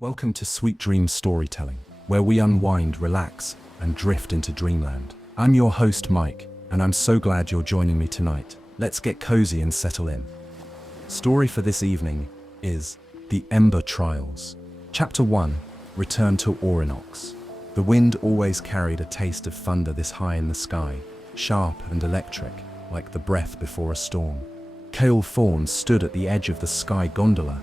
Welcome to Sweet Dreams Storytelling, where we unwind, relax, and drift into dreamland. I'm your host, Mike, and I'm so glad you're joining me tonight. Let's get cozy and settle in. Story for this evening is The Ember Trials. Chapter 1, Return to Orinox. The wind always carried a taste of thunder this high in the sky, sharp and electric, like the breath before a storm. Cale Thorne stood at the edge of the sky gondola,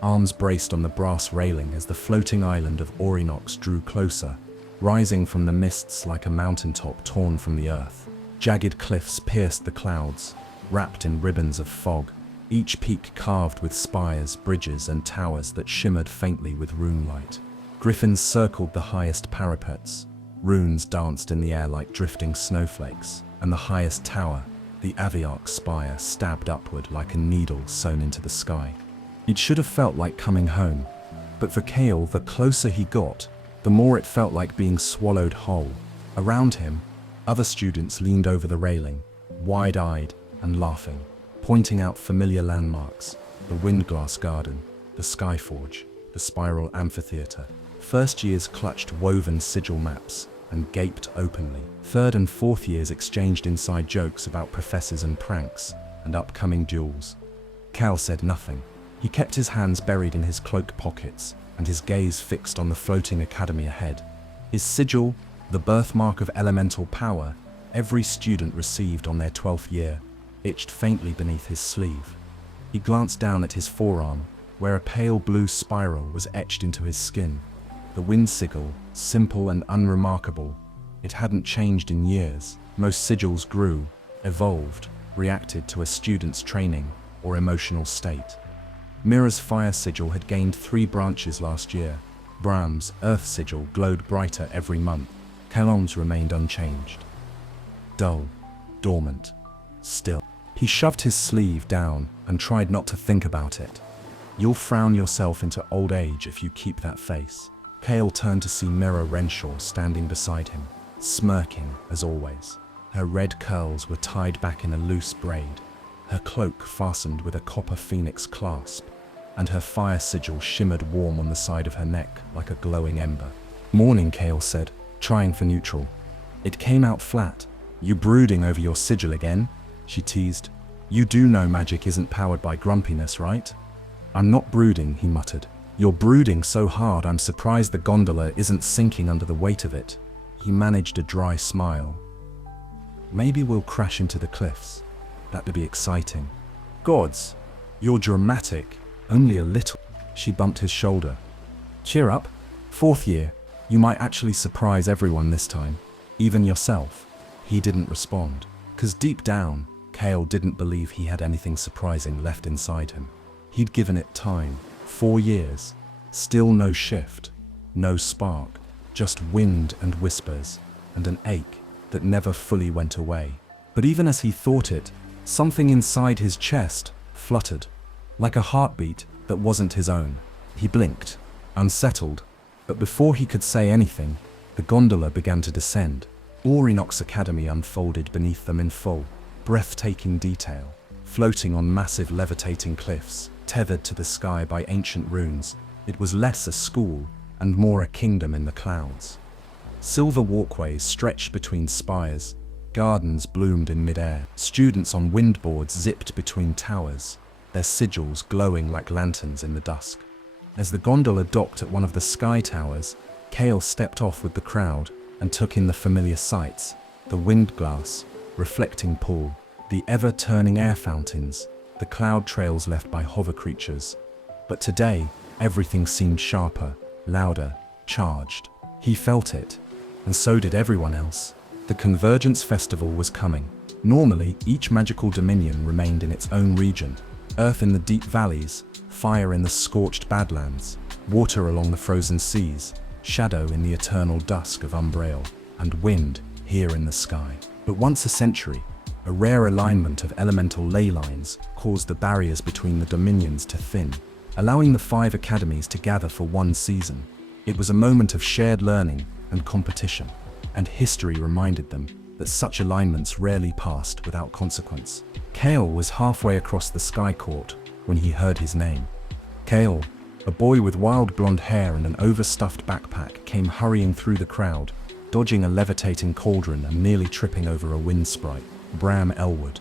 arms braced on the brass railing as the floating island of Orinox drew closer, rising from the mists like a mountaintop torn from the earth. Jagged cliffs pierced the clouds, wrapped in ribbons of fog, each peak carved with spires, bridges, and towers that shimmered faintly with rune light. Griffins circled the highest parapets, runes danced in the air like drifting snowflakes, and the highest tower, the Aviarch spire, stabbed upward like a needle sewn into the sky. It should have felt like coming home, but for Cale, the closer he got, the more it felt like being swallowed whole. Around him, other students leaned over the railing, wide-eyed and laughing, pointing out familiar landmarks: the Windglass Garden, the Skyforge, the Spiral Amphitheater. First years clutched woven sigil maps and gaped openly. Third and fourth years exchanged inside jokes about professors and pranks and upcoming duels. Cale said nothing. He kept his hands buried in his cloak pockets and his gaze fixed on the floating academy ahead. His sigil, the birthmark of elemental power every student received on their 12th year, itched faintly beneath his sleeve. He glanced down at his forearm, where a pale blue spiral was etched into his skin. The wind sigil, simple and unremarkable, it hadn't changed in years. Most sigils grew, evolved, reacted to a student's training or emotional state. Mira's fire sigil had gained 3 branches last year. Bram's earth sigil glowed brighter every month. Cale's remained unchanged. Dull, dormant, still. He shoved his sleeve down and tried not to think about it. You'll frown yourself into old age if you keep that face. Cale turned to see Mira Renshaw standing beside him, smirking as always. Her red curls were tied back in a loose braid, her cloak fastened with a copper phoenix clasp, and her fire sigil shimmered warm on the side of her neck like a glowing ember. "Morning," Cale said, trying for neutral. "It came out flat. You brooding over your sigil again?" she teased. "You do know magic isn't powered by grumpiness, right?" "I'm not brooding," he muttered. "You're brooding so hard I'm surprised the gondola isn't sinking under the weight of it." He managed a dry smile. "Maybe we'll crash into the cliffs. That'd be exciting." "Gods, you're dramatic." "Only a little." She bumped his shoulder. "Cheer up. 4th year. You might actually surprise everyone this time. Even yourself." He didn't respond, because deep down, Cale didn't believe he had anything surprising left inside him. He'd given it time. 4 years. Still no shift. No spark. Just wind and whispers, and an ache that never fully went away. But even as he thought it, something inside his chest fluttered, like a heartbeat that wasn't his own. He blinked, unsettled, but before he could say anything, the gondola began to descend. Orinox Academy unfolded beneath them in full, breathtaking detail, floating on massive levitating cliffs, tethered to the sky by ancient runes. It was less a school and more a kingdom in the clouds. Silver walkways stretched between spires, gardens bloomed in midair, students on windboards zipped between towers, their sigils glowing like lanterns in the dusk. As the gondola docked at one of the sky towers, Cale stepped off with the crowd and took in the familiar sights: the Windglass, reflecting pool, the ever-turning air fountains, the cloud trails left by hover creatures. But today, everything seemed sharper, louder, charged. He felt it, and so did everyone else. The Convergence Festival was coming. Normally, each magical dominion remained in its own region. Earth in the deep valleys, fire in the scorched badlands, water along the frozen seas, shadow in the eternal dusk of Umbrail, and wind here in the sky. But once a century, a rare alignment of elemental ley lines caused the barriers between the dominions to thin, allowing the 5 academies to gather for one season. It was a moment of shared learning and competition, and history reminded them that such alignments rarely passed without consequence. Cale was halfway across the sky court when he heard his name. "Cale, A boy with wild blonde hair and an overstuffed backpack came hurrying through the crowd, dodging a levitating cauldron and nearly tripping over a wind sprite. Bram Elwood.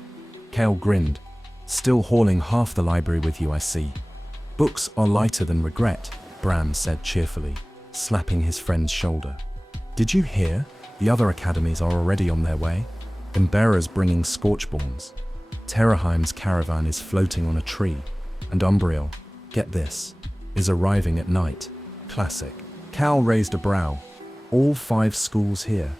Cale grinned. Still hauling half the library with you, I see. Books are lighter than regret, Bram said cheerfully, slapping his friend's shoulder. Did you hear? The other academies are already on their way. Embera's bringing Scorchborns. Terraheim's caravan is floating on a tree. And Umbriel, get this, is arriving at night. Classic. Cal raised a brow. All 5 schools here.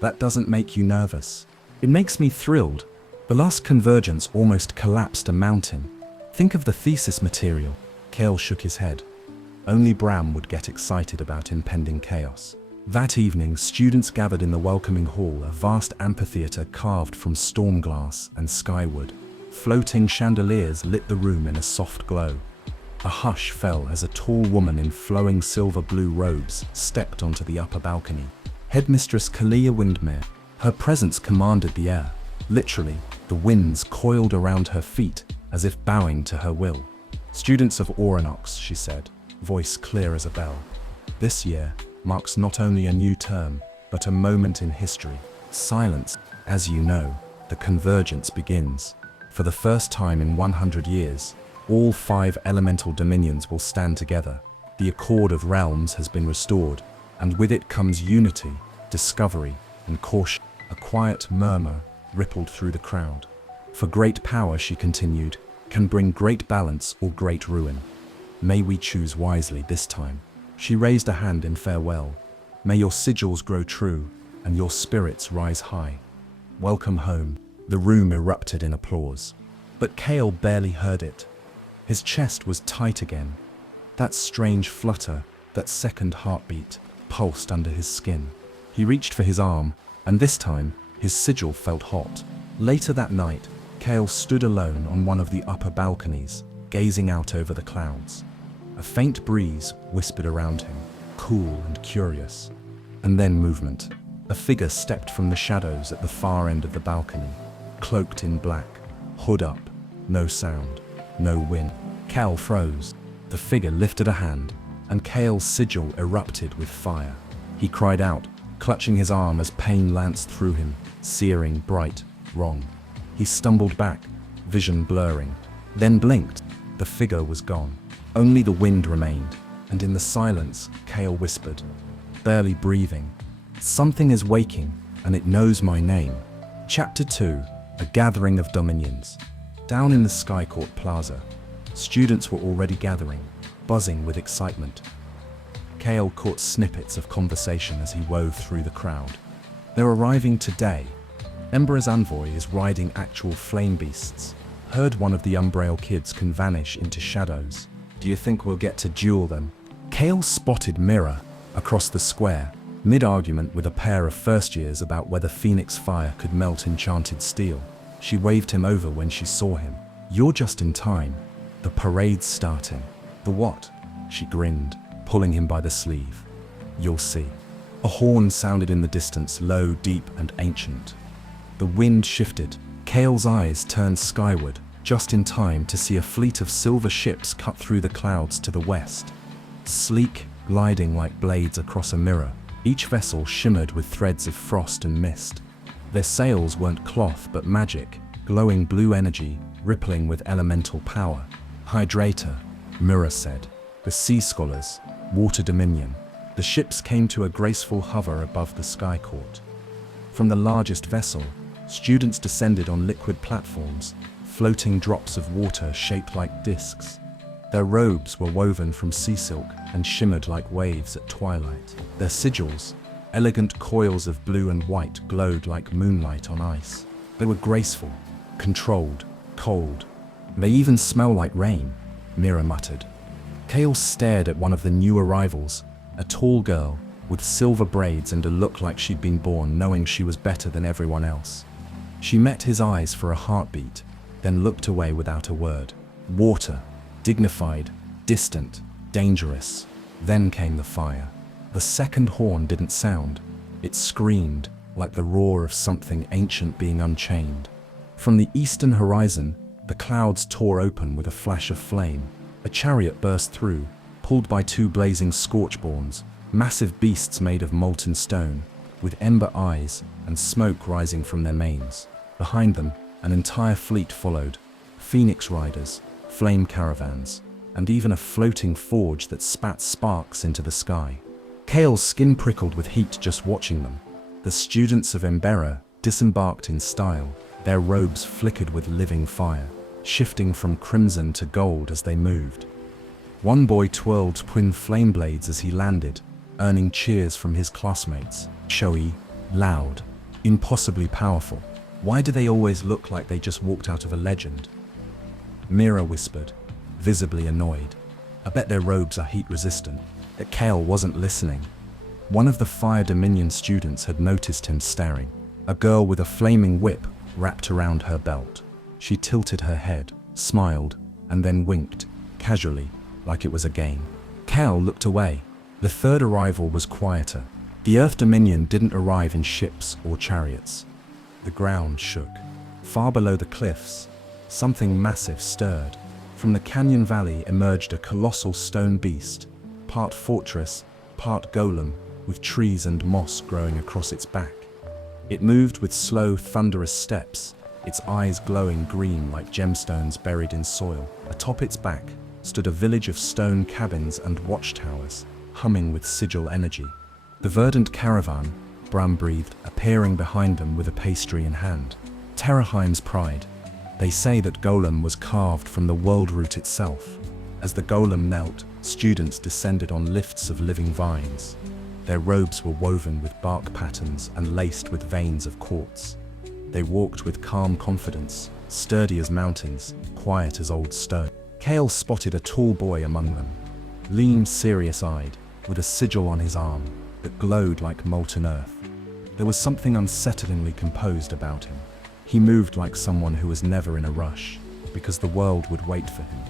That doesn't make you nervous. It makes me thrilled. The last convergence almost collapsed a mountain. Think of the thesis material. Cale shook his head. Only Bram would get excited about impending chaos. That evening, students gathered in the welcoming hall, a vast amphitheater carved from storm glass and skywood. Floating chandeliers lit the room in a soft glow. A hush fell as a tall woman in flowing silver-blue robes stepped onto the upper balcony. Headmistress Kalia Windmere. Her presence commanded the air. Literally, the winds coiled around her feet as if bowing to her will. Students of Oranox, she said, voice clear as a bell. This year marks not only a new term, but a moment in history. Silence. As you know, the convergence begins. For the first time in 100 years, all 5 elemental dominions will stand together. The accord of realms has been restored, and with it comes unity, discovery, and caution. A quiet murmur rippled through the crowd. For great power, she continued, can bring great balance or great ruin. May we choose wisely this time. She raised a hand in farewell. May your sigils grow true, and your spirits rise high. Welcome home. The room erupted in applause. But Cale barely heard it. His chest was tight again. That strange flutter, that second heartbeat, pulsed under his skin. He reached for his arm, and this time, his sigil felt hot. Later that night, Cale stood alone on one of the upper balconies, gazing out over the clouds. A faint breeze whispered around him, cool and curious. And then movement. A figure stepped from the shadows at the far end of the balcony, cloaked in black, hood up, no sound, no wind. Cale froze. The figure lifted a hand, and Cale's sigil erupted with fire. He cried out, clutching his arm as pain lanced through him, searing, bright, wrong. He stumbled back, vision blurring, then blinked. The figure was gone. Only the wind remained, and in the silence, Cale whispered, barely breathing, something is waking, and it knows my name. Chapter 2, A Gathering of Dominions. Down in the Skycourt Plaza, students were already gathering, buzzing with excitement. Cale caught snippets of conversation as he wove through the crowd. They're arriving today. Embera's envoy is riding actual flame beasts. Heard one of the Umbrail kids can vanish into shadows. Do you think we'll get to duel them? Cale spotted Mira across the square, mid-argument with a pair of first years about whether Phoenix fire could melt enchanted steel. She waved him over when she saw him. You're just in time. The parade's starting. The what? She grinned, pulling him by the sleeve. You'll see. A horn sounded in the distance, low, deep, and ancient. The wind shifted. Cale's eyes turned skyward, just in time to see a fleet of silver ships cut through the clouds to the west. Sleek, gliding like blades across a mirror, each vessel shimmered with threads of frost and mist. Their sails weren't cloth but magic, glowing blue energy, rippling with elemental power. Hydrator, Mira said. The Sea Scholars, Water Dominion. The ships came to a graceful hover above the Skycourt. From the largest vessel, students descended on liquid platforms, floating drops of water shaped like discs. Their robes were woven from sea silk and shimmered like waves at twilight. Their sigils, elegant coils of blue and white, glowed like moonlight on ice. They were graceful, controlled, cold. They even smell like rain, Mira muttered. Cale stared at one of the new arrivals, a tall girl with silver braids and a look like she'd been born knowing she was better than everyone else. She met his eyes for a heartbeat, then looked away without a word. Water, dignified, distant, dangerous. Then came the fire. The second horn didn't sound. It screamed, like the roar of something ancient being unchained. From the eastern horizon, the clouds tore open with a flash of flame. A chariot burst through, pulled by two blazing scorchborns, massive beasts made of molten stone, with ember eyes and smoke rising from their manes. Behind them, an entire fleet followed, phoenix riders, flame caravans, and even a floating forge that spat sparks into the sky. Kale's skin prickled with heat just watching them. The students of Embera disembarked in style, their robes flickered with living fire, shifting from crimson to gold as they moved. One boy twirled twin flame blades as he landed, earning cheers from his classmates. Showy, loud, impossibly powerful. Why do they always look like they just walked out of a legend? Mira whispered, visibly annoyed. I bet their robes are heat resistant. But Kale wasn't listening. One of the Fire Dominion students had noticed him staring. A girl with a flaming whip wrapped around her belt. She tilted her head, smiled, and then winked, casually, like it was a game. Kale looked away. The third arrival was quieter. The Earth Dominion didn't arrive in ships or chariots. The ground shook. Far below the cliffs, something massive stirred. From the canyon valley emerged a colossal stone beast, part fortress, part golem, with trees and moss growing across its back. It moved with slow, thunderous steps, its eyes glowing green like gemstones buried in soil. Atop its back stood a village of stone cabins and watchtowers, humming with sigil energy. The verdant caravan, Bram breathed, appearing behind them with a pastry in hand. Terraheim's pride. They say that Golem was carved from the world root itself. As the golem knelt, students descended on lifts of living vines. Their robes were woven with bark patterns and laced with veins of quartz. They walked with calm confidence, sturdy as mountains, quiet as old stone. Kale spotted a tall boy among them, lean, serious-eyed, with a sigil on his arm that glowed like molten earth. There was something unsettlingly composed about him. He moved like someone who was never in a rush, because the world would wait for him.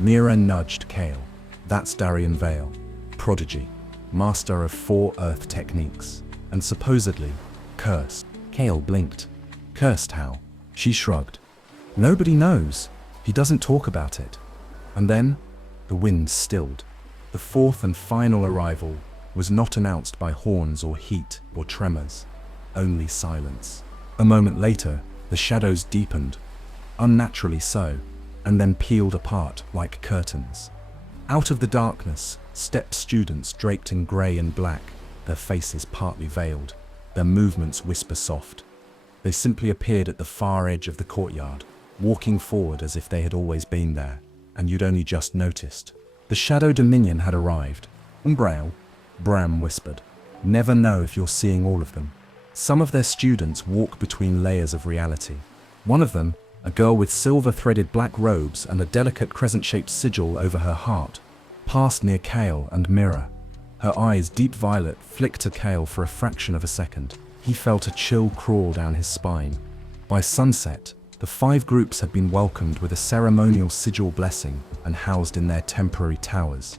Mira nudged Kale. That's Darian Vale, prodigy, master of 4 earth techniques, and supposedly cursed. Kale blinked. Cursed how? She shrugged. Nobody knows. He doesn't talk about it. And then, the wind stilled. The fourth and final arrival was not announced by horns or heat or tremors, only silence. A moment later, the shadows deepened, unnaturally so, and then peeled apart like curtains. Out of the darkness stepped students draped in grey and black, their faces partly veiled, their movements whisper-soft. They simply appeared at the far edge of the courtyard, walking forward as if they had always been there, and you'd only just noticed. The Shadow Dominion had arrived. Umbrail, Bram whispered. Never know if you're seeing all of them. Some of their students walk between layers of reality. One of them, a girl with silver-threaded black robes and a delicate crescent-shaped sigil over her heart, passed near Kale and Mira. Her eyes, deep violet, flicked to Kale for a fraction of a second. He felt a chill crawl down his spine. By sunset, the 5 groups had been welcomed with a ceremonial sigil blessing and housed in their temporary towers.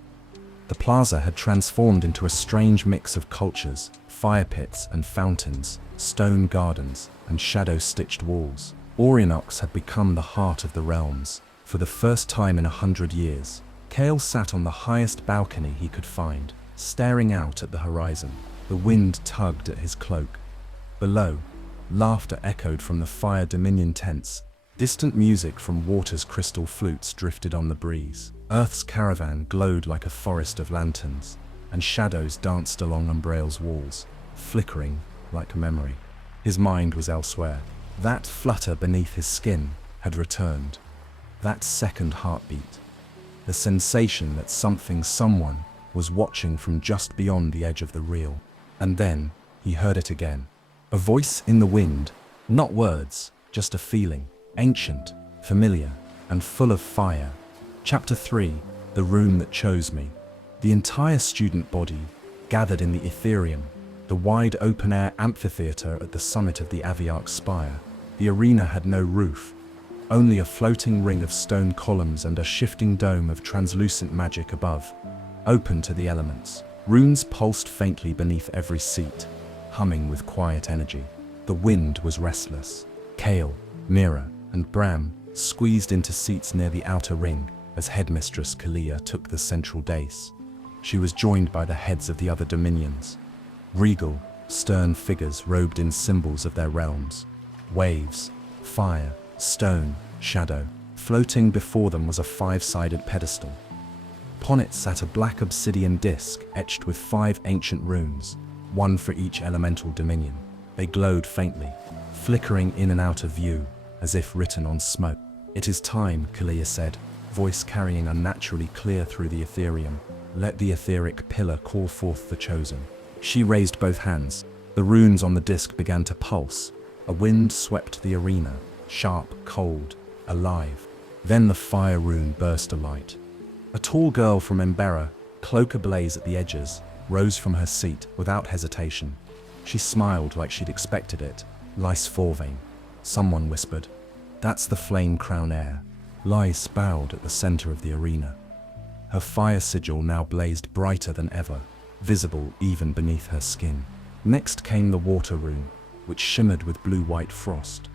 The plaza had transformed into a strange mix of cultures, fire pits and fountains, stone gardens and shadow-stitched walls. Orionox had become the heart of the realms. For the first time in 100 years, Kale sat on the highest balcony he could find, staring out at the horizon. The wind tugged at his cloak. Below, laughter echoed from the Fire Dominion tents. Distant music from water's crystal flutes drifted on the breeze. Earth's caravan glowed like a forest of lanterns, and shadows danced along Umbrail's walls, flickering like memory. His mind was elsewhere. That flutter beneath his skin had returned. That second heartbeat. The sensation that something, someone, was watching from just beyond the edge of the real. And then, he heard it again. A voice in the wind, not words, just a feeling, ancient, familiar, and full of fire. Chapter 3, The Room That Chose Me. The entire student body gathered in the Ethereum, the wide open-air amphitheater at the summit of the Aviarch spire. The arena had no roof, only a floating ring of stone columns and a shifting dome of translucent magic above, open to the elements. Runes pulsed faintly beneath every seat, humming with quiet energy. The wind was restless. Kale, Mira, and Bram squeezed into seats near the outer ring as Headmistress Kalia took the central dais. she was joined by the heads of the other dominions. Regal, stern figures robed in symbols of their realms. Waves, fire, stone, shadow. Floating before them was a five-sided pedestal. Upon it sat a black obsidian disc etched with 5 ancient runes, one for each elemental dominion. They glowed faintly, flickering in and out of view, as if written on smoke. "It is time," Kalia said, voice carrying unnaturally clear through the Ethereum. "Let the etheric pillar call forth the chosen." She raised both hands. The runes on the disc began to pulse. A wind swept the arena, sharp, cold, alive. Then the fire rune burst alight. A tall girl from Embera, cloak ablaze at the edges, rose from her seat without hesitation. She smiled like she'd expected it. "Lys Forvain," someone whispered. "That's the flame crown heir." Lys bowed at the center of the arena. Her fire sigil now blazed brighter than ever, visible even beneath her skin. Next came the water rune, which shimmered with blue-white frost.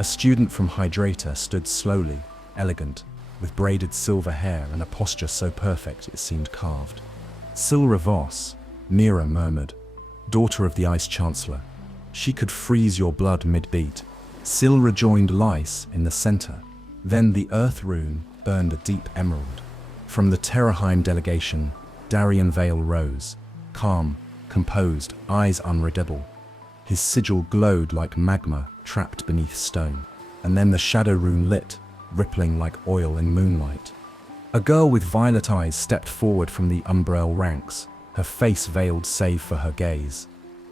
A student from Hydrata stood slowly, elegant, with braided silver hair and a posture so perfect it seemed carved. "Silra Voss," Mira murmured, "daughter of the Ice Chancellor. She could freeze your blood mid-beat." Silra joined Lys in the center. Then the Earth rune burned a deep emerald. From the Terraheim delegation, Darian Vale rose, calm, composed, eyes unreadable. His sigil glowed like magma trapped beneath stone. And then the shadow rune lit, rippling like oil in moonlight. A girl with violet eyes stepped forward from the Umbrel ranks, her face veiled save for her gaze.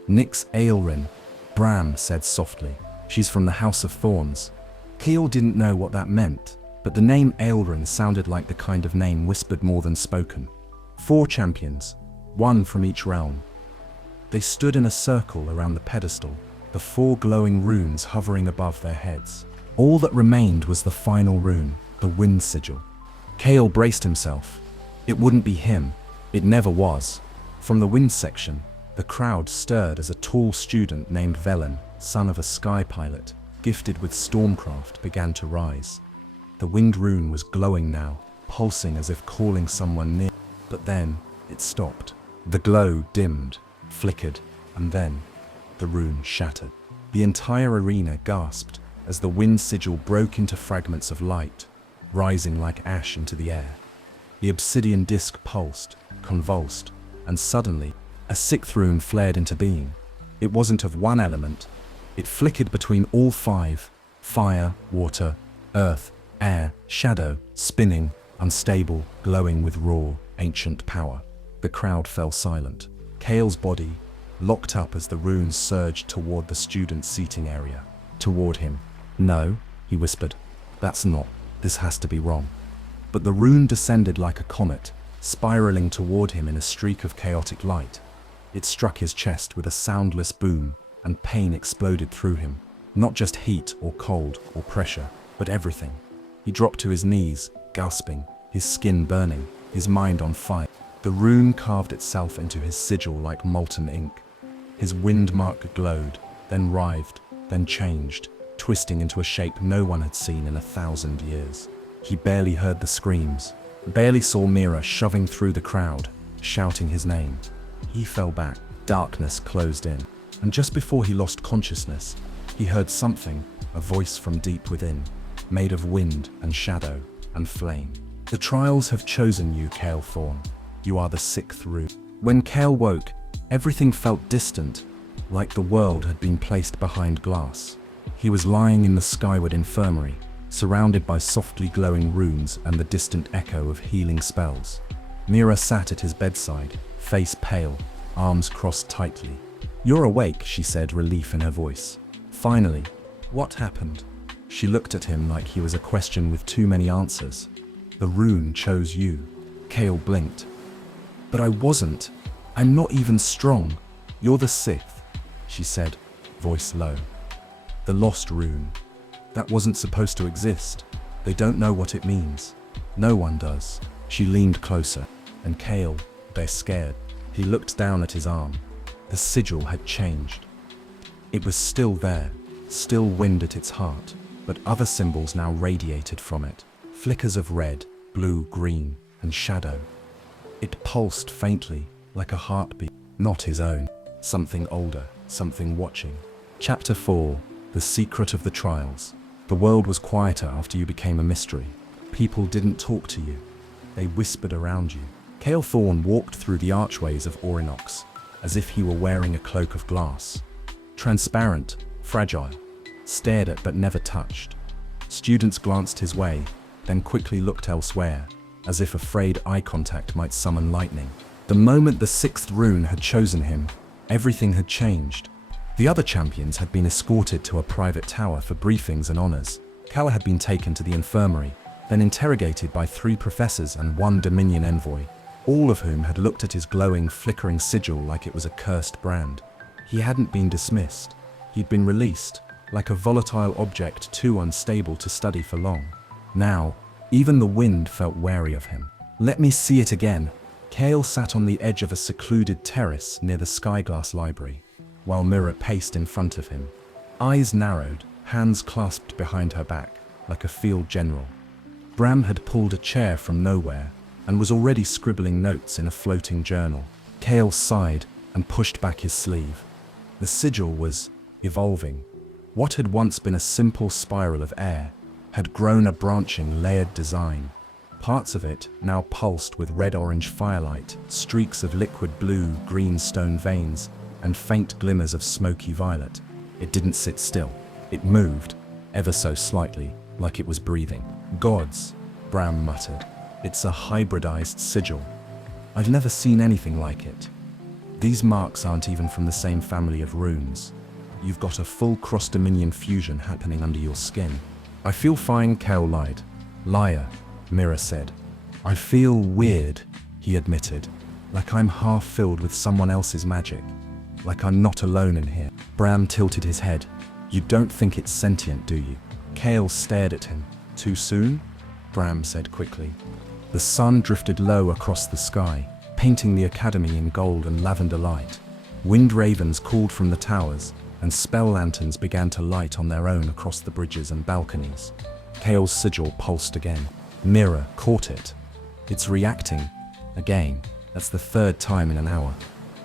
"Nyx Aelrin," Bram said softly. "She's from the House of Thorns." Keel didn't know what that meant, but the name Aelrin sounded like the kind of name whispered more than spoken. 4 champions, 1 from each realm. They stood in a circle around the pedestal, the 4 glowing runes hovering above their heads. All that remained was the final rune, the wind sigil. Kale braced himself. It wouldn't be him. It never was. From the wind section, the crowd stirred as a tall student named Velen, son of a sky pilot, gifted with stormcraft, began to rise. The wind rune was glowing now, pulsing as if calling someone near. But then, it stopped. The glow dimmed, flickered, and then, the rune shattered. The entire arena gasped as the wind sigil broke into fragments of light, rising like ash into the air. The obsidian disc pulsed, convulsed, and suddenly, a 6th rune flared into being. It wasn't of one element. It flickered between all 5, fire, water, earth, air, shadow, spinning, unstable, glowing with raw, ancient power. The crowd fell silent. Kale's body locked up as the runes surged toward the student seating area. Toward him. "No," he whispered. "That's not. This has to be wrong." But the rune descended like a comet, spiraling toward him in a streak of chaotic light. It struck his chest with a soundless boom, and pain exploded through him. Not just heat or cold or pressure, but everything. He dropped to his knees, gasping, his skin burning, his mind on fire. The rune carved itself into his sigil like molten ink. His wind mark glowed, then writhed, then changed, twisting into a shape no one had seen in 1,000 years. He barely heard the screams, barely saw Mira shoving through the crowd, shouting his name. He fell back, darkness closed in, and just before he lost consciousness, he heard something, a voice from deep within, made of wind and shadow and flame. "The trials have chosen you, Kale Thorn. You are the 6th rune." When Kale woke, everything felt distant, like the world had been placed behind glass. He was lying in the skyward infirmary, surrounded by softly glowing runes and the distant echo of healing spells. Mira sat at his bedside, face pale, arms crossed tightly. "You're awake," she said, relief in her voice. "Finally. What happened?" She looked at him like he was a question with too many answers. "The rune chose you." Kale blinked. "But I wasn't. I'm not even strong." "You're the 6th, she said, voice low. "The lost rune. That wasn't supposed to exist. They don't know what it means. No one does." She leaned closer, and Kale, they're scared. He looked down at his arm. The sigil had changed. It was still there, still wind at its heart, but other symbols now radiated from it. Flickers of red, blue, green, and shadow. It pulsed faintly, like a heartbeat, not his own. Something older, something watching. Chapter 4. The Secret of the Trials. The world was quieter after you became a mystery. People didn't talk to you. They whispered around you. Cale Thorne walked through the archways of Orinox, as if he were wearing a cloak of glass. Transparent, fragile, stared at but never touched. Students glanced his way, then quickly looked elsewhere, as if afraid eye contact might summon lightning. The moment the sixth rune had chosen him, everything had changed. The other champions had been escorted to a private tower for briefings and honors. Cale had been taken to the infirmary, then interrogated by 3 professors and 1 Dominion envoy, all of whom had looked at his glowing, flickering sigil like it was a cursed brand. He hadn't been dismissed. He'd been released, like a volatile object too unstable to study for long. Now, even the wind felt wary of him. Let me see it again. Cale sat on the edge of a secluded terrace near the Skyglass Library, while Mira paced in front of him. Eyes narrowed, hands clasped behind her back, like a field general. Bram had pulled a chair from nowhere and was already scribbling notes in a floating journal. Cale sighed and pushed back his sleeve. The sigil was evolving. What had once been a simple spiral of air had grown a branching, layered design. Parts of it now pulsed with red-orange firelight, streaks of liquid blue-green stone veins, and faint glimmers of smoky violet. It didn't sit still. It moved, ever so slightly, like it was breathing. Gods, Bram muttered. It's a hybridized sigil. I've never seen anything like it. These marks aren't even from the same family of runes. You've got a full cross-dominion fusion happening under your skin. I feel fine, Cale lied. Liar, Mira said. I feel weird, he admitted. Like I'm half filled with someone else's magic. Like I'm not alone in here. Bram tilted his head. You don't think it's sentient, do you? Cale stared at him. Too soon? Bram said quickly. The sun drifted low across the sky, painting the academy in gold and lavender light. Wind ravens called from the towers, and spell lanterns began to light on their own across the bridges and balconies. Cale's sigil pulsed again. Mira caught it. It's reacting. Again. That's the 3rd time in an hour.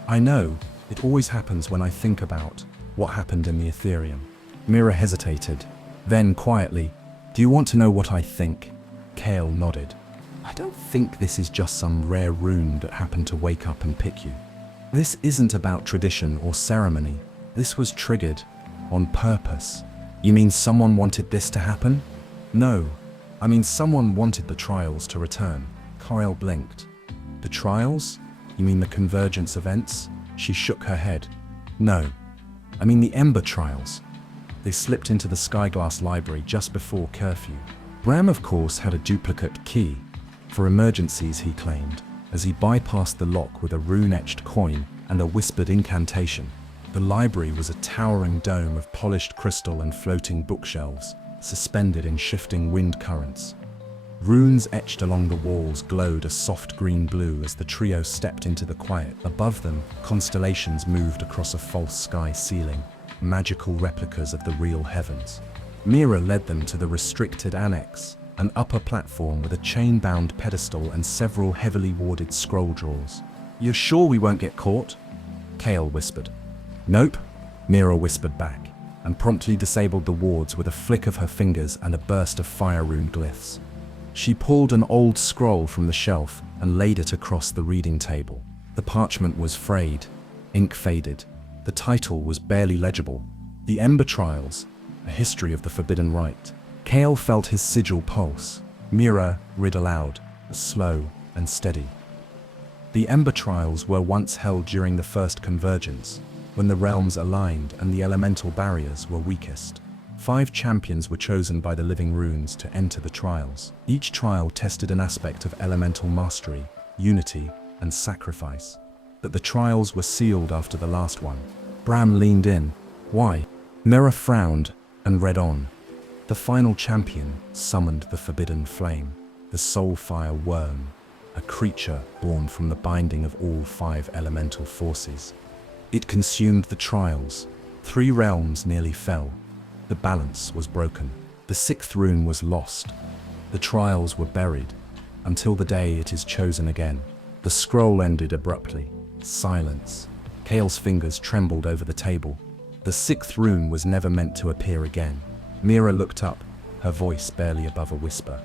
I know. It always happens when I think about what happened in the Ethereum. Mira hesitated. Then, quietly, do you want to know what I think? Cale nodded. I don't think this is just some rare rune that happened to wake up and pick you. This isn't about tradition or ceremony. This was triggered on purpose. You mean someone wanted this to happen? No. I mean someone wanted the trials to return. Kyle blinked. The trials? You mean the convergence events? She shook her head. No. I mean the Ember trials. They slipped into the Skyglass Library just before curfew. Bram, of course, had a duplicate key. For emergencies, he claimed, as he bypassed the lock with a rune-etched coin and a whispered incantation. The library was a towering dome of polished crystal and floating bookshelves, suspended in shifting wind currents. Runes etched along the walls glowed a soft green blue as the trio stepped into the quiet. Above them, constellations moved across a false sky ceiling, magical replicas of the real heavens. Mira led them to the restricted annex, an upper platform with a chain-bound pedestal and several heavily warded scroll drawers. You're sure we won't get caught? Cale whispered. Nope, Mira whispered back, and promptly disabled the wards with a flick of her fingers and a burst of fire rune glyphs. She pulled an old scroll from the shelf and laid it across the reading table. The parchment was frayed, ink faded. The title was barely legible. The Ember Trials, a history of the forbidden rite. Cale felt his sigil pulse. Mira read aloud, slow and steady. The Ember Trials were once held during the first convergence, when the realms aligned and the elemental barriers were weakest. 5 champions were chosen by the living runes to enter the trials. Each trial tested an aspect of elemental mastery, unity, and sacrifice. But the trials were sealed after the last one. Bram leaned in. Why? Mira frowned and read on. The final champion summoned the forbidden flame, the soulfire worm, a creature born from the binding of all 5 elemental forces. It consumed the trials. 3 realms nearly fell. The balance was broken. The 6th rune was lost. The trials were buried, until the day it is chosen again. The scroll ended abruptly. Silence. Kale's fingers trembled over the table. The sixth rune was never meant to appear again. Mira looked up, her voice barely above a whisper.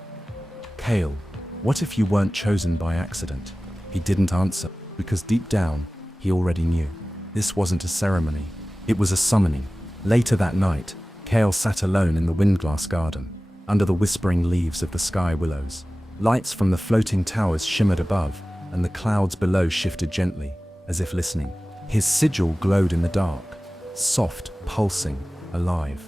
Kale, what if you weren't chosen by accident? He didn't answer, because deep down, he already knew. This wasn't a ceremony. It was a summoning. Later that night, Kale sat alone in the windglass garden, under the whispering leaves of the sky willows. Lights from the floating towers shimmered above, and the clouds below shifted gently, as if listening. His sigil glowed in the dark, soft, pulsing, alive.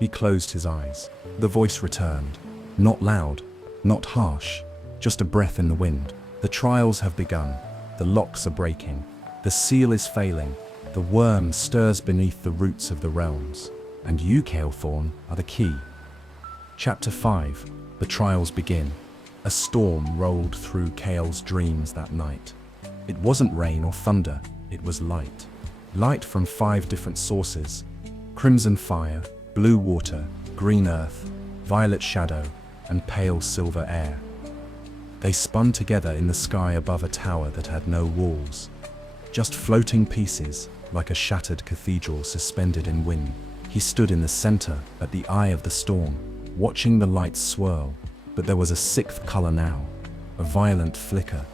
He closed his eyes. The voice returned. Not loud, not harsh, just a breath in the wind. The trials have begun. The locks are breaking. The seal is failing. The worm stirs beneath the roots of the realms. And you, Kalethorn, are the key. Chapter 5. The trials begin. A storm rolled through Kale's dreams that night. It wasn't rain or thunder, it was light. Light from 5 different sources: crimson fire, blue water, green earth, violet shadow, and pale silver air. They spun together in the sky above a tower that had no walls. Just floating pieces, like a shattered cathedral suspended in wind. He stood in the center, at the eye of the storm, watching the lights swirl. But there was a 6th color now, a violent flicker,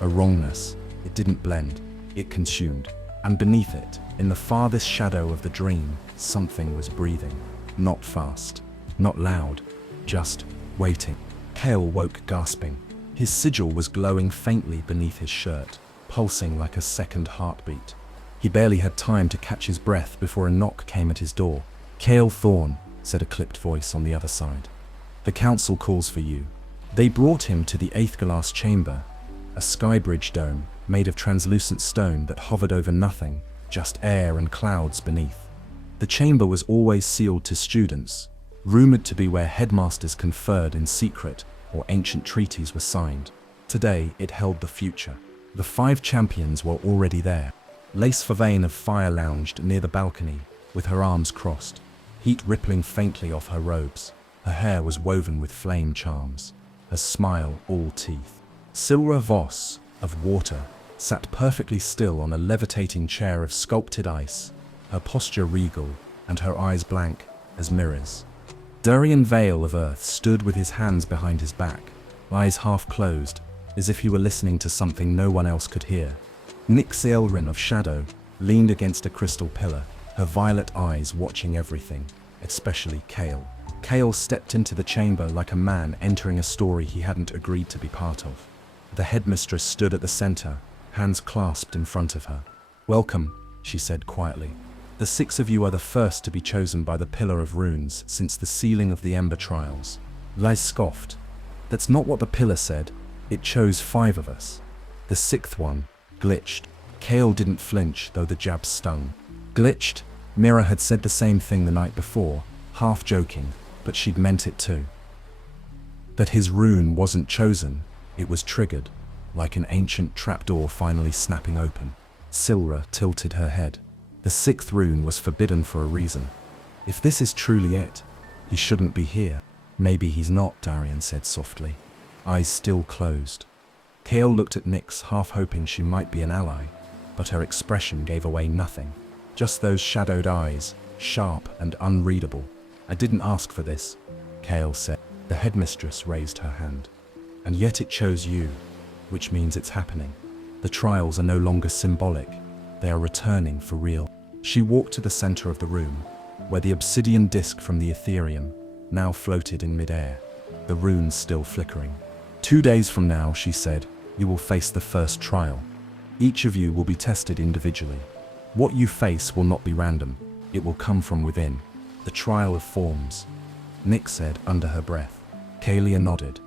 a wrongness. It didn't blend, it consumed. And beneath it, in the farthest shadow of the dream, something was breathing. Not fast, not loud, just waiting. Kale woke gasping. His sigil was glowing faintly beneath his shirt, pulsing like a second heartbeat. He barely had time to catch his breath before a knock came at his door. Kalethorn, said a clipped voice on the other side. The council calls for you. They brought him to the 8th glass chamber, a skybridge dome made of translucent stone that hovered over nothing, just air and clouds beneath. The chamber was always sealed to students, rumored to be where headmasters conferred in secret or ancient treaties were signed. Today, it held the future. The 5 champions were already there. Lace Vervain of Fire lounged near the balcony, with her arms crossed, heat rippling faintly off her robes. Her hair was woven with flame charms, her smile all teeth. Silra Voss, of Water, sat perfectly still on a levitating chair of sculpted ice, her posture regal and her eyes blank as mirrors. Durian Vale of Earth stood with his hands behind his back, eyes half closed, as if he were listening to something no one else could hear. Nyx Elrin of Shadow leaned against a crystal pillar, her violet eyes watching everything, especially Kale. Kale stepped into the chamber like a man entering a story he hadn't agreed to be part of. The headmistress stood at the center, hands clasped in front of her. Welcome, she said quietly. The 6 of you are the first to be chosen by the Pillar of Runes since the sealing of the Ember Trials. Lys scoffed. That's not what the pillar said. It chose 5 of us. The 6th one glitched. Kale didn't flinch, though the jab stung. Glitched? Mira had said the same thing the night before, half joking, but she'd meant it too. That his rune wasn't chosen, it was triggered, like an ancient trapdoor finally snapping open. Silra tilted her head. The 6th rune was forbidden for a reason. If this is truly it, he shouldn't be here. Maybe he's not, Darian said softly, eyes still closed. Kale looked at Nyx, half hoping she might be an ally, but her expression gave away nothing. Just those shadowed eyes, sharp and unreadable. I didn't ask for this, Kale said. The headmistress raised her hand. And yet it chose you, which means it's happening. The trials are no longer symbolic. They are returning for real. She walked to the center of the room, where the obsidian disc from the Ethereum now floated in midair, the runes still flickering. 2 days from now, she said, you will face the first trial. Each of you will be tested individually. What you face will not be random. It will come from within. The trial of forms. Nyx said under her breath. Kalia nodded.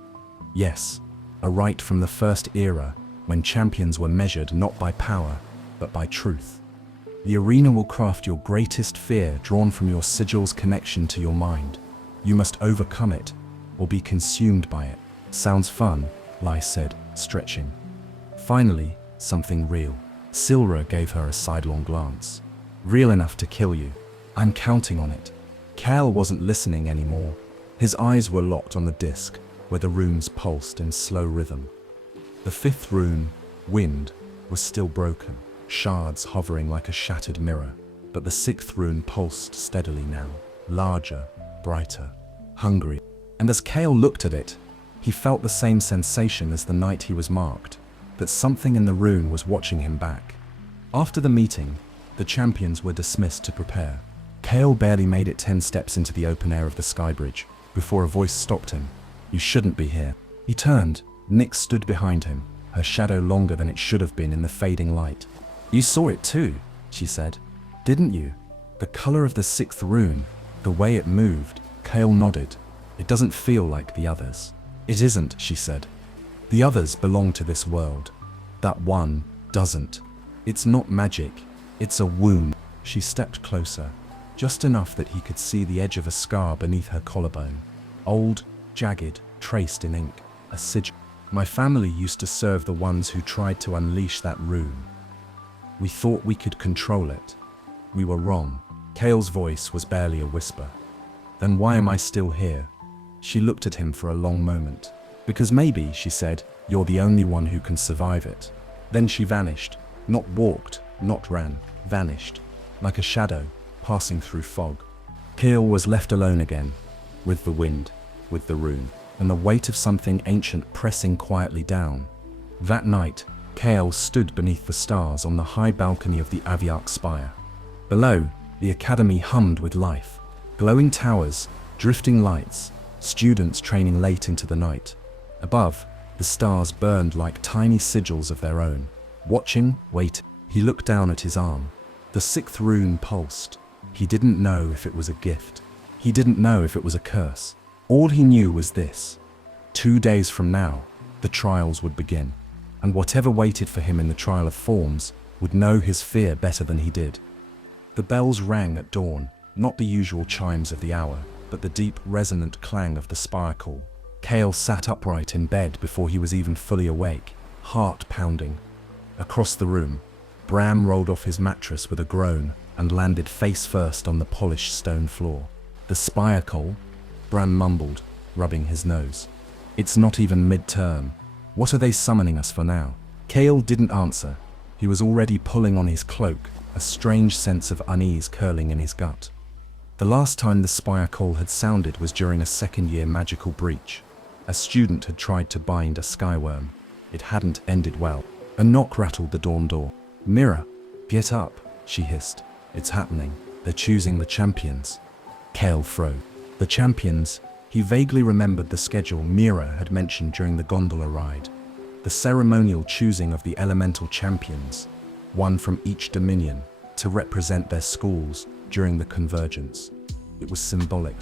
Yes, a rite from the first era, when champions were measured not by power, but by truth. The arena will craft your greatest fear drawn from your sigil's connection to your mind. You must overcome it, or be consumed by it. Sounds fun, Lys said, stretching. Finally, something real. Silra gave her a sidelong glance. Real enough to kill you. I'm counting on it. Kale wasn't listening anymore. His eyes were locked on the disc, where the runes pulsed in slow rhythm. The 5th rune, Wind was still broken, shards hovering like a shattered mirror, but the sixth rune pulsed steadily now, larger, brighter, hungry. And as Kale looked at it, he felt the same sensation as the night he was marked, that something in the rune was watching him back. After the meeting, the champions were dismissed to prepare. Kale barely made it 10 steps into the open air of the sky bridge before a voice stopped him. "You shouldn't be here." He turned. Nyx stood behind him, her shadow longer than it should have been in the fading light. "You saw it too," she said. "Didn't you? The color of the sixth rune, the way it moved." Kale nodded. "It doesn't feel like the others." "It isn't," she said. "The others belong to this world. That one doesn't. It's not magic. It's a wound." She stepped closer, just enough that he could see the edge of a scar beneath her collarbone. Old, jagged, traced in ink, a sigil. "My family used to serve the ones who tried to unleash that rune. We thought we could control it. We were wrong." Kale's voice was barely a whisper. "Then why am I still here?" She looked at him for a long moment. "Because maybe," she said, "you're the only one who can survive it." Then she vanished. Not walked, not ran, vanished, like a shadow passing through fog. Kale was left alone again, with the wind, with the rune, and the weight of something ancient pressing quietly down. That night, Kale stood beneath the stars on the high balcony of the Aviarch spire. Below, the academy hummed with life. Glowing towers, drifting lights, students training late into the night. Above, the stars burned like tiny sigils of their own. Watching, waiting. He looked down at his arm. The sixth rune pulsed. He didn't know if it was a gift. He didn't know if it was a curse. All he knew was this: 2 days from now, the trials would begin. And whatever waited for him in the trial of forms would know his fear better than he did. The bells rang at dawn, not the usual chimes of the hour, but the deep, resonant clang of the spire call. Kale sat upright in bed before he was even fully awake, heart pounding. Across the room, Bram rolled off his mattress with a groan and landed face first on the polished stone floor. "The spire call?" Bram mumbled, rubbing his nose. "It's not even mid-term. What are they summoning us for now?" Kale didn't answer. He was already pulling on his cloak, a strange sense of unease curling in his gut. The last time the spire call had sounded was during a second-year magical breach. A student had tried to bind a skyworm. It hadn't ended well. A knock rattled the dorm door. "Mira, get up," she hissed. "It's happening. They're choosing the champions." Kale froze. The champions? He vaguely remembered the schedule Mira had mentioned during the gondola ride. The ceremonial choosing of the elemental champions, one from each dominion, to represent their schools during the convergence. It was symbolic.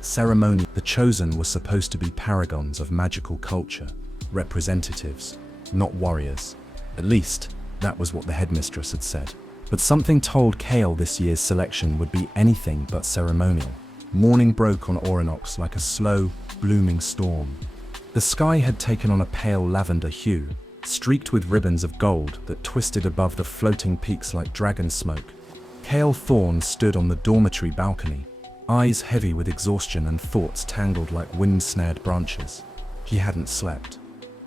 Ceremony. The chosen were supposed to be paragons of magical culture, representatives, not warriors. At least, that was what the headmistress had said. But something told Kale this year's selection would be anything but ceremonial. Morning broke on Orinox like a slow, blooming storm. The sky had taken on a pale lavender hue, streaked with ribbons of gold that twisted above the floating peaks like dragon smoke. Kale Thorne stood on the dormitory balcony, eyes heavy with exhaustion and thoughts tangled like wind-snared branches. He hadn't slept.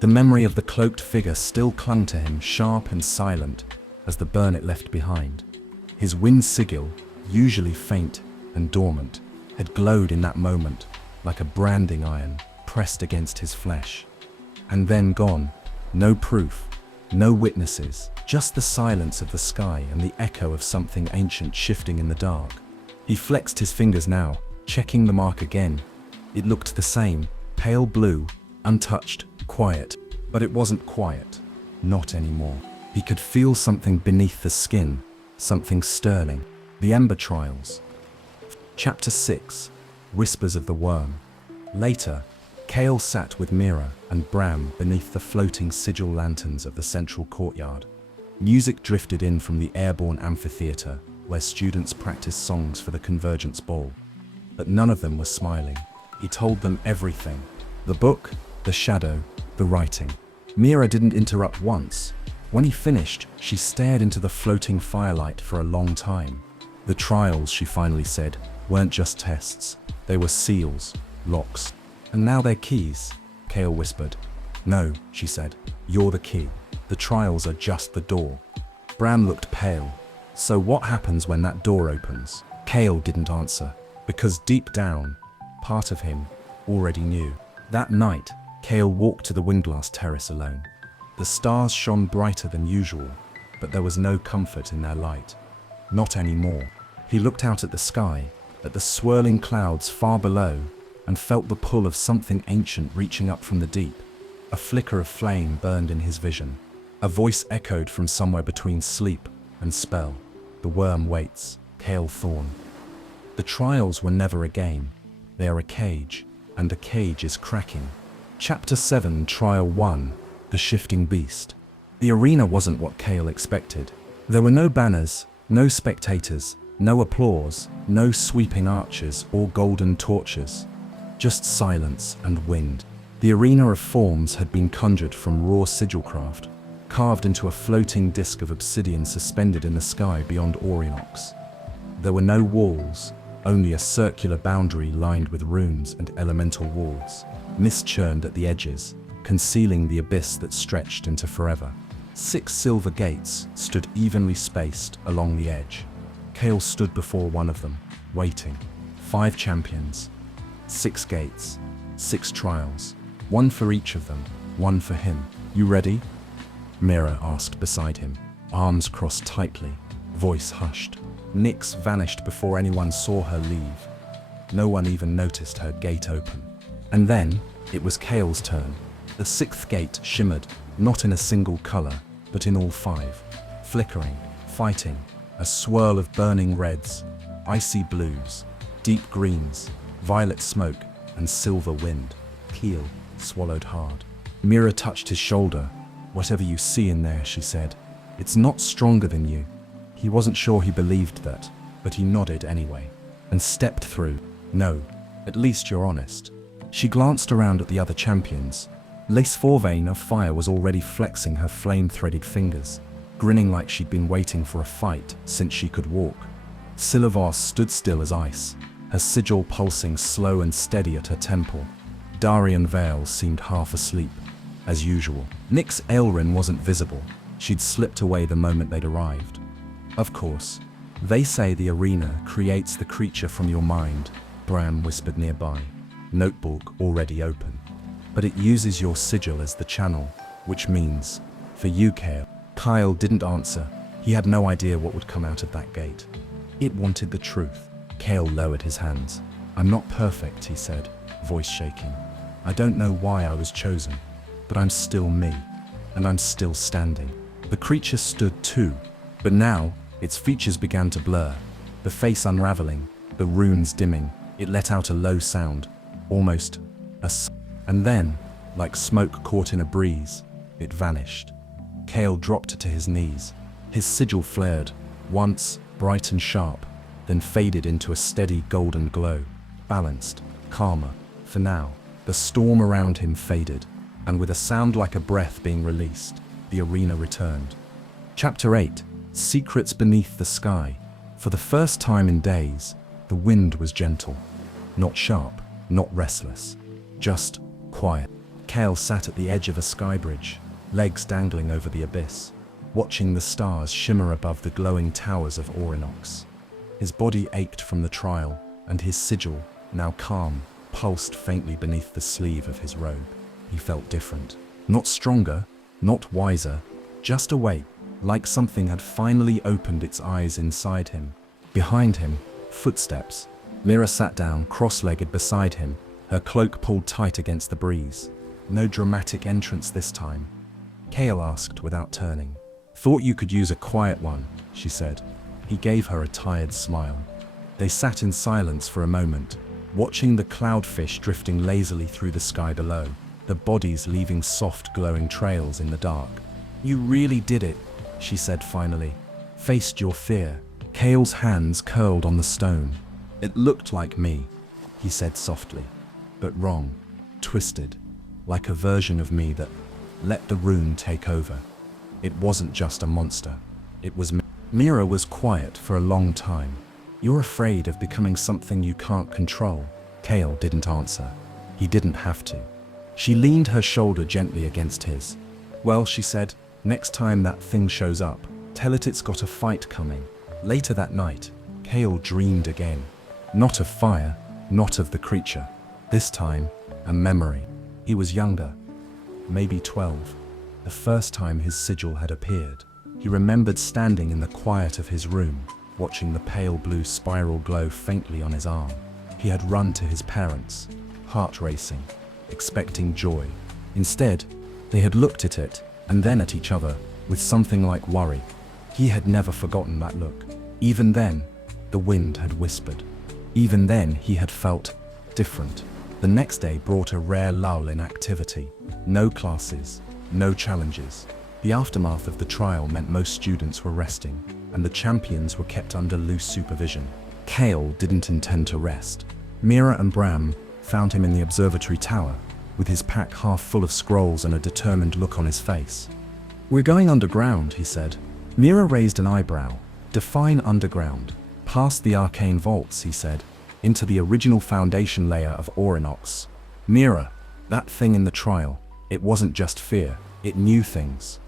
The memory of the cloaked figure still clung to him, sharp and silent, as the burn it left behind. His wind sigil, usually faint and dormant, had glowed in that moment, like a branding iron pressed against his flesh. And then gone. No proof, no witnesses, just the silence of the sky and the echo of something ancient shifting in the dark. He flexed his fingers now, checking the mark again. It looked the same, pale blue, untouched, quiet. But it wasn't quiet. Not anymore. He could feel something beneath the skin, something sterling. The Ember Trials. Chapter 6. Whispers of the Worm. Later, Kale sat with Mira and Bram beneath the floating sigil lanterns of the central courtyard. Music drifted in from the airborne amphitheater, where students practiced songs for the Convergence Ball. But none of them were smiling. He told them everything. The book, the shadow, the writing. Mira didn't interrupt once. When he finished, she stared into the floating firelight for a long time. The trials, she finally said, weren't just tests. They were seals, locks. "And now they're keys," Kale whispered. "No," she said. "You're the key." The trials are just the door. Bran looked pale. So what happens when that door opens? Kale didn't answer, because deep down, part of him already knew. That night, Kale walked to the windglass terrace alone. The stars shone brighter than usual, but there was no comfort in their light. Not anymore. He looked out at the sky, at the swirling clouds far below, and felt the pull of something ancient reaching up from the deep. A flicker of flame burned in his vision. A voice echoed from somewhere between sleep and spell. The worm waits, Kale Thorn. The trials were never a game. They are a cage, and the cage is cracking. Chapter 7, Trial 1, The Shifting Beast. The arena wasn't what Kale expected. There were no banners, no spectators, no applause, no sweeping arches or golden torches. Just silence and wind. The arena of forms had been conjured from raw sigilcraft, carved into a floating disc of obsidian suspended in the sky beyond Orinox. There were no walls, only a circular boundary lined with runes and elemental walls. Mist churned at the edges, concealing the abyss that stretched into forever. 6 silver gates stood evenly spaced along the edge. Kale stood before one of them, waiting. 5 champions, 6 gates, 6 trials, 1 for each of them, 1 for him. You ready? Mira asked beside him, arms crossed tightly, voice hushed. Nyx vanished before anyone saw her leave. No one even noticed her gate open. And then, it was Kale's turn. The 6th gate shimmered, not in a single color, but in all 5. Flickering, fighting, a swirl of burning reds, icy blues, deep greens, violet smoke, and silver wind. Keel swallowed hard. Mira touched his shoulder. Whatever you see in there, she said, it's not stronger than you. He wasn't sure he believed that, but he nodded anyway, and stepped through. No, at least you're honest. She glanced around at the other champions. Lace Forvane of Fire was already flexing her flame-threaded fingers, grinning like she'd been waiting for a fight since she could walk. Silivos stood still as ice, her sigil pulsing slow and steady at her temple. Darian Vale seemed half asleep, as usual. Nyx Aelrin wasn't visible. She'd slipped away the moment they'd arrived. Of course, they say the arena creates the creature from your mind, Bran whispered nearby, notebook already open. But it uses your sigil as the channel, which means, for you, Kale. Kyle didn't answer. He had no idea what would come out of that gate. It wanted the truth. Kale lowered his hands. I'm not perfect, he said, voice shaking. I don't know why I was chosen, but I'm still me, and I'm still standing. The creature stood too, but now, its features began to blur, the face unraveling, the runes dimming. It let out a low sound, almost a s. And then, like smoke caught in a breeze, it vanished. Kale dropped to his knees. His sigil flared, once bright and sharp, then faded into a steady golden glow, balanced, calmer. For now, the storm around him faded, and with a sound like a breath being released, the arena returned. Chapter 8, Secrets Beneath the Sky. For the first time in days, the wind was gentle. Not sharp, not restless. Just quiet. Kale sat at the edge of a sky bridge, legs dangling over the abyss, watching the stars shimmer above the glowing towers of Orinox. His body ached from the trial, and his sigil, now calm, pulsed faintly beneath the sleeve of his robe. He felt different. Not stronger, not wiser, just awake, like something had finally opened its eyes inside him. Behind him, footsteps. Mira sat down, cross-legged beside him, her cloak pulled tight against the breeze. No dramatic entrance this time. Kale asked without turning. Thought you could use a quiet one, she said. He gave her a tired smile. They sat in silence for a moment, watching the cloudfish drifting lazily through the sky below, their bodies leaving soft glowing trails in the dark. You really did it, she said finally. Faced your fear. Kale's hands curled on the stone. It looked like me, he said softly, but wrong, twisted, like a version of me that let the rune take over. It wasn't just a monster, it was me. Mira was quiet for a long time. You're afraid of becoming something you can't control. Kale didn't answer. He didn't have to. She leaned her shoulder gently against his. Well, she said, Next time that thing shows up, tell it it's got a fight coming. Later that night, Kale dreamed again. Not of fire, not of the creature. This time, a memory. He was younger, maybe 12. The first time his sigil had appeared. He remembered standing in the quiet of his room, watching the pale blue spiral glow faintly on his arm. He had run to his parents, heart racing, expecting joy. Instead, they had looked at it, and then at each other, with something like worry. He had never forgotten that look. Even then, the wind had whispered. Even then, he had felt different. The next day brought a rare lull in activity. No classes, no challenges. The aftermath of the trial meant most students were resting, and the champions were kept under loose supervision. Kale didn't intend to rest. Mira and Bram found him in the observatory tower, with his pack half full of scrolls and a determined look on his face. "We're going underground," he said. Mira raised an eyebrow. "Define underground." "Past the arcane vaults," he said, "into the original foundation layer of Orinox." "Mira, that thing in the trial, it wasn't just fear, it knew things.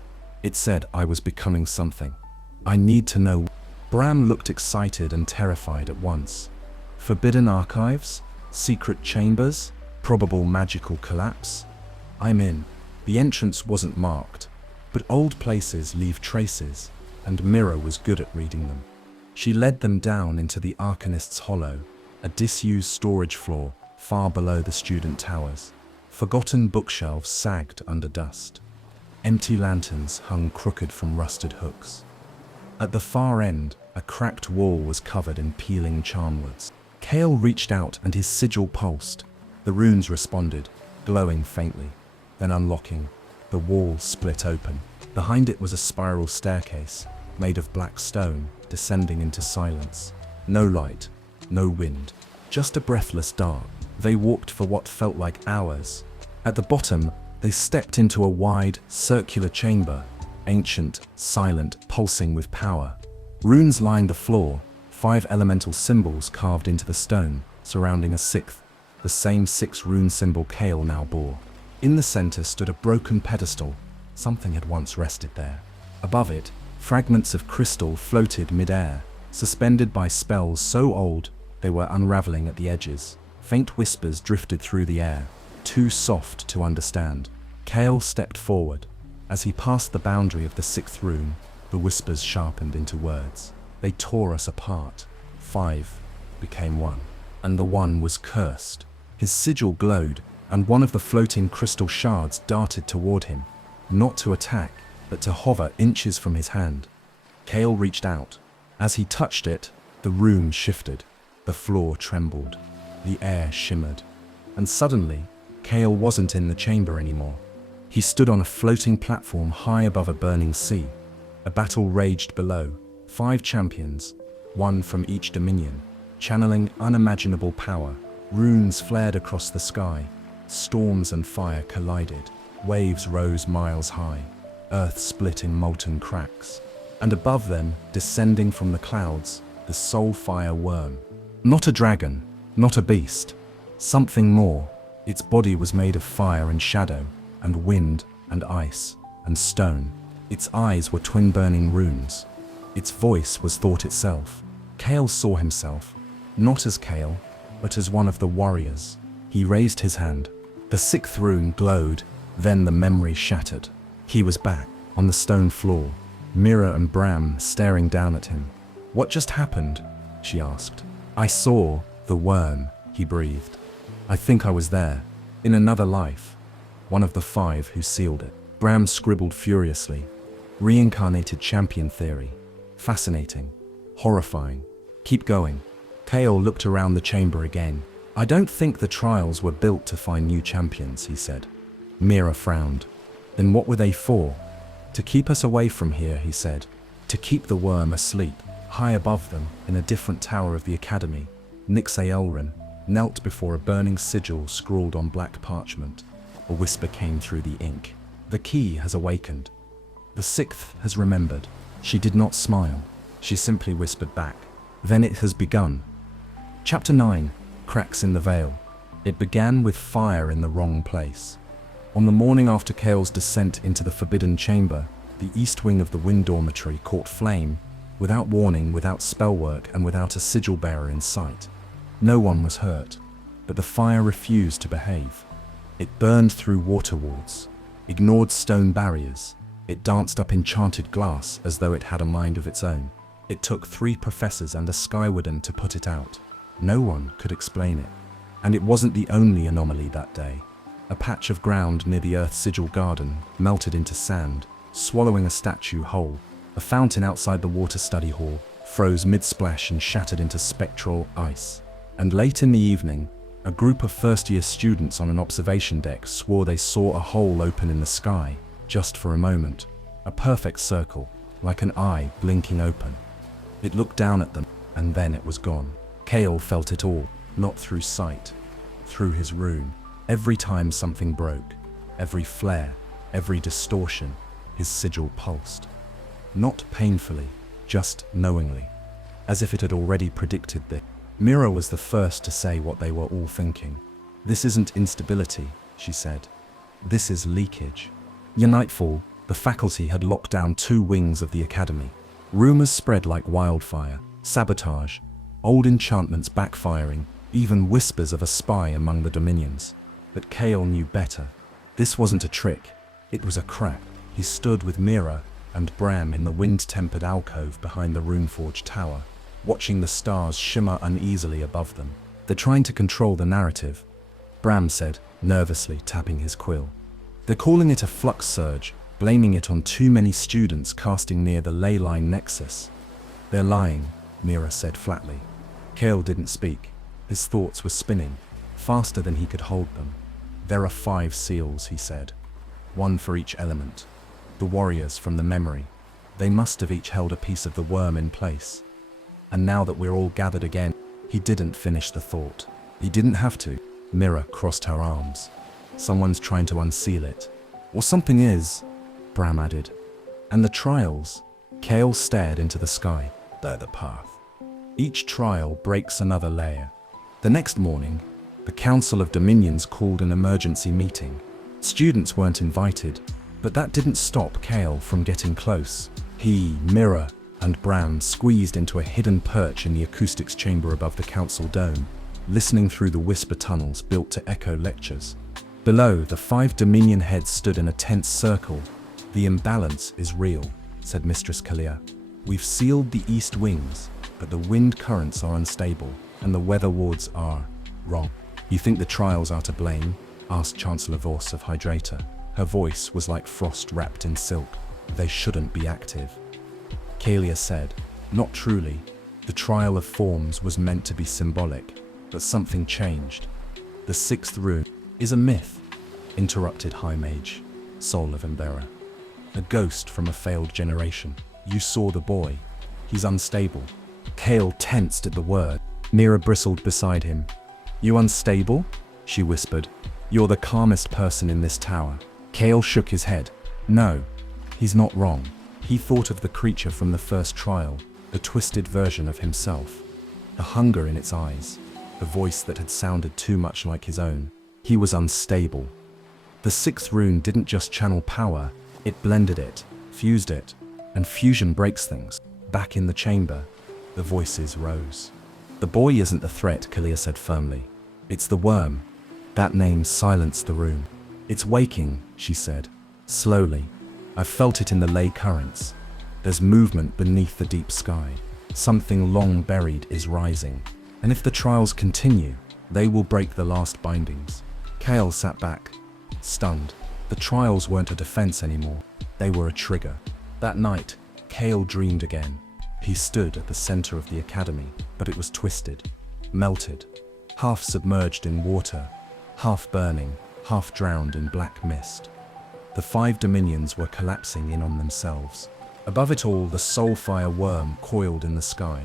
It said I was becoming something. I need to know." Bram looked excited and terrified at once. "Forbidden archives? Secret chambers? Probable magical collapse?" "I'm in." The entrance wasn't marked, but old places leave traces, and Mira was good at reading them. She led them down into the Arcanist's Hollow, a disused storage floor far below the student towers. Forgotten bookshelves sagged under dust. Empty lanterns hung crooked from rusted hooks. At the far end, a cracked wall was covered in peeling charmwoods. Kale reached out and his sigil pulsed. The runes responded, glowing faintly. Then unlocking, the wall split open. Behind it was a spiral staircase, made of black stone, descending into silence. No light, no wind, just a breathless dark. They walked for what felt like hours. At the bottom, they stepped into a wide, circular chamber, ancient, silent, pulsing with power. Runes lined the floor, 5 elemental symbols carved into the stone, surrounding a 6th, the same 6 rune symbol Kale now bore. In the center stood a broken pedestal. Something had once rested there. Above it, fragments of crystal floated mid-air, suspended by spells so old they were unraveling at the edges. Faint whispers drifted through the air, too soft to understand. Kale stepped forward. As he passed the boundary of the 6th rune, the whispers sharpened into words. They tore us apart. 5 became 1, and the 1 was cursed. His sigil glowed, and one of the floating crystal shards darted toward him, not to attack, but to hover inches from his hand. Kale reached out. As he touched it, the room shifted. The floor trembled. The air shimmered. And suddenly, Kale wasn't in the chamber anymore. He stood on a floating platform high above a burning sea. A battle raged below. 5 champions, 1 from each dominion, channeling unimaginable power. Runes flared across the sky. Storms and fire collided. Waves rose miles high. Earth split in molten cracks. And above them, descending from the clouds, the soulfire worm. Not a dragon, not a beast. Something more. Its body was made of fire and shadow, and wind, and ice, and stone. Its eyes were twin burning runes. Its voice was thought itself. Kale saw himself, not as Kale, but as one of the warriors. He raised his hand. The 6th rune glowed, then the memory shattered. He was back, on the stone floor, Mira and Bram staring down at him. "What just happened?" she asked. "I saw the worm," he breathed. "I think I was there, in another life, one of the 5 who sealed it." Bram scribbled furiously. "Reincarnated champion theory. Fascinating. Horrifying. Keep going." Kale looked around the chamber again. "I don't think the trials were built to find new champions," he said. Mira frowned. "Then what were they for?" "To keep us away from here," he said. "To keep the worm asleep." High above them, in a different tower of the academy, Nixay Elrin knelt before a burning sigil scrawled on black parchment. A whisper came through the ink. "The key has awakened. The 6th has remembered." She did not smile. She simply whispered back, "Then it has begun." Chapter 9. Cracks in the Veil. It began with fire in the wrong place. On the morning after Kale's descent into the Forbidden Chamber, The east wing of the wind dormitory caught flame, without warning, without spellwork, and without a sigil bearer in sight. No one was hurt, but the fire refused to behave. It burned through water wards, ignored stone barriers. It danced up enchanted glass as though it had a mind of its own. It took 3 professors and a skywarden to put it out. No one could explain it. And it wasn't the only anomaly that day. A patch of ground near the Earth Sigil garden melted into sand, swallowing a statue whole. A fountain outside the water study hall froze mid-splash and shattered into spectral ice. And late in the evening, a group of first-year students on an observation deck swore they saw a hole open in the sky, just for a moment. A perfect circle, like an eye blinking open. It looked down at them, and then it was gone. Kale felt it all, not through sight, through his rune. Every time something broke, every flare, every distortion, his sigil pulsed. Not painfully, just knowingly, as if it had already predicted this. Mira was the first to say what they were all thinking. "This isn't instability," she said. "This is leakage." Near nightfall, the faculty had locked down 2 wings of the academy. Rumors spread like wildfire: sabotage, old enchantments backfiring, even whispers of a spy among the dominions. But Kale knew better. This wasn't a trick, it was a crack. He stood with Mira and Bram in the wind-tempered alcove behind the Runeforge tower, watching the stars shimmer uneasily above them. "They're trying to control the narrative," Bram said, nervously tapping his quill. "They're calling it a flux surge, blaming it on too many students casting near the ley line nexus." "They're lying," Mira said flatly. Kale didn't speak. His thoughts were spinning, faster than he could hold them. "There are 5 seals," he said. "1 for each element. The warriors from the memory. They must have each held a piece of the worm in place. And now that we're all gathered again..." He didn't finish the thought. He didn't have to. Mira crossed her arms. "Someone's trying to unseal it. Or something is," Bram added. "And the trials?" Kale stared into the sky. "They're the path. Each trial breaks another layer." The next morning, the Council of Dominions called an emergency meeting. Students weren't invited, but that didn't stop Kale from getting close. He, Mira, and Bram squeezed into a hidden perch in the acoustics chamber above the council dome, listening through the whisper tunnels built to echo lectures. Below, the 5 Dominion heads stood in a tense circle. "The imbalance is real," said Mistress Kalia. "We've sealed the east wings, but the wind currents are unstable, and the weather wards are wrong." "You think the trials are to blame?" asked Chancellor Voss of Hydrator. Her voice was like frost wrapped in silk. "They shouldn't be active." Kalia said, "Not truly. The trial of forms was meant to be symbolic, but something changed." "The 6th rune is a myth," interrupted High Mage, Soul of Embera. "A ghost from a failed generation. You saw the boy. He's unstable." Kale tensed at the word. Mira bristled beside him. "You unstable?" she whispered. "You're the calmest person in this tower." Kale shook his head. "No, he's not wrong." He thought of the creature from the first trial, the twisted version of himself. The hunger in its eyes, the voice that had sounded too much like his own. He was unstable. The 6th rune didn't just channel power, it blended it, fused it, and fusion breaks things. Back in the chamber, the voices rose. "The boy isn't the threat," Kalia said firmly. "It's the worm." That name silenced the room. "It's waking," she said, slowly. "I've felt it in the ley currents. There's movement beneath the deep sky. Something long buried is rising. And if the trials continue, they will break the last bindings." Kale sat back, stunned. The trials weren't a defense anymore. They were a trigger. That night, Kale dreamed again. He stood at the center of the academy, but it was twisted, melted, half submerged in water, half burning, half drowned in black mist. The 5 dominions were collapsing in on themselves. Above it all, the soulfire worm coiled in the sky,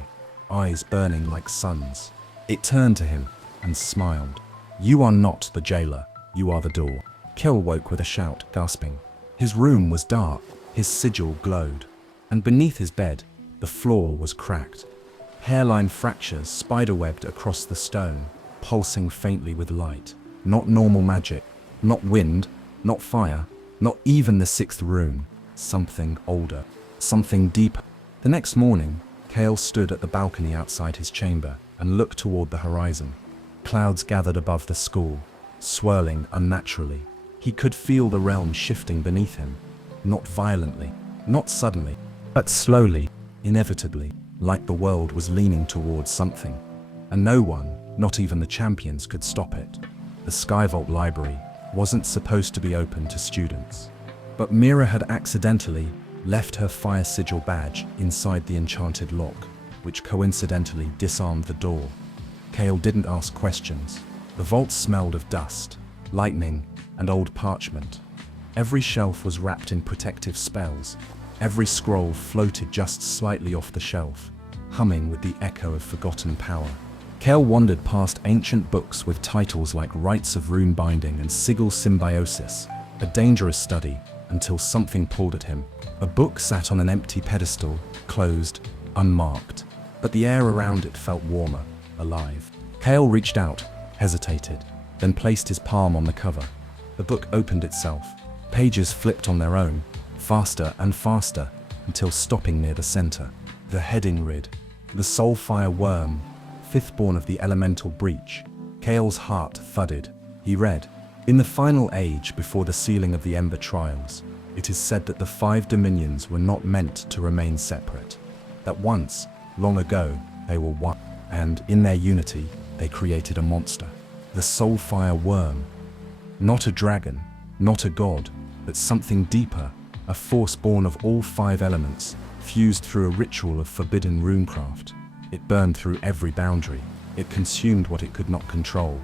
eyes burning like suns. It turned to him and smiled. "You are not the jailer, you are the door." Kale woke with a shout, gasping. His room was dark, his sigil glowed, and beneath his bed, the floor was cracked. Hairline fractures spiderwebbed across the stone, pulsing faintly with light. Not normal magic, not wind, not fire, not even the 6th rune. something older, something deeper. The next morning, Kale stood at the balcony outside his chamber and looked toward the horizon. Clouds gathered above the school, swirling unnaturally. He could feel the realm shifting beneath him, not violently, not suddenly, but slowly, inevitably, like the world was leaning towards something. And no one, not even the champions, could stop it. The Skyvault Library wasn't supposed to be open to students. But Mira had accidentally left her fire sigil badge inside the enchanted lock, which coincidentally disarmed the door. Kale didn't ask questions. The vault smelled of dust, lightning, and old parchment. Every shelf was wrapped in protective spells. Every scroll floated just slightly off the shelf, humming with the echo of forgotten power. Kale wandered past ancient books with titles like Rites of Rune Binding and Sigil Symbiosis, a dangerous study, until something pulled at him. A book sat on an empty pedestal, closed, unmarked, but the air around it felt warmer, alive. Kale reached out, hesitated, then placed his palm on the cover. The book opened itself. Pages flipped on their own, faster and faster, until stopping near the center. The heading read, "The Soulfire Worm, fifth born of the Elemental Breach." Kale's heart thudded. He read, "In the final age before the sealing of the Ember Trials, it is said that the five dominions were not meant to remain separate. That once, long ago, they were one, and in their unity, they created a monster. The Soulfire Worm. Not a dragon, not a god, but something deeper, a force born of all five elements, fused through a ritual of forbidden runecraft. It burned through every boundary. It consumed what it could not control.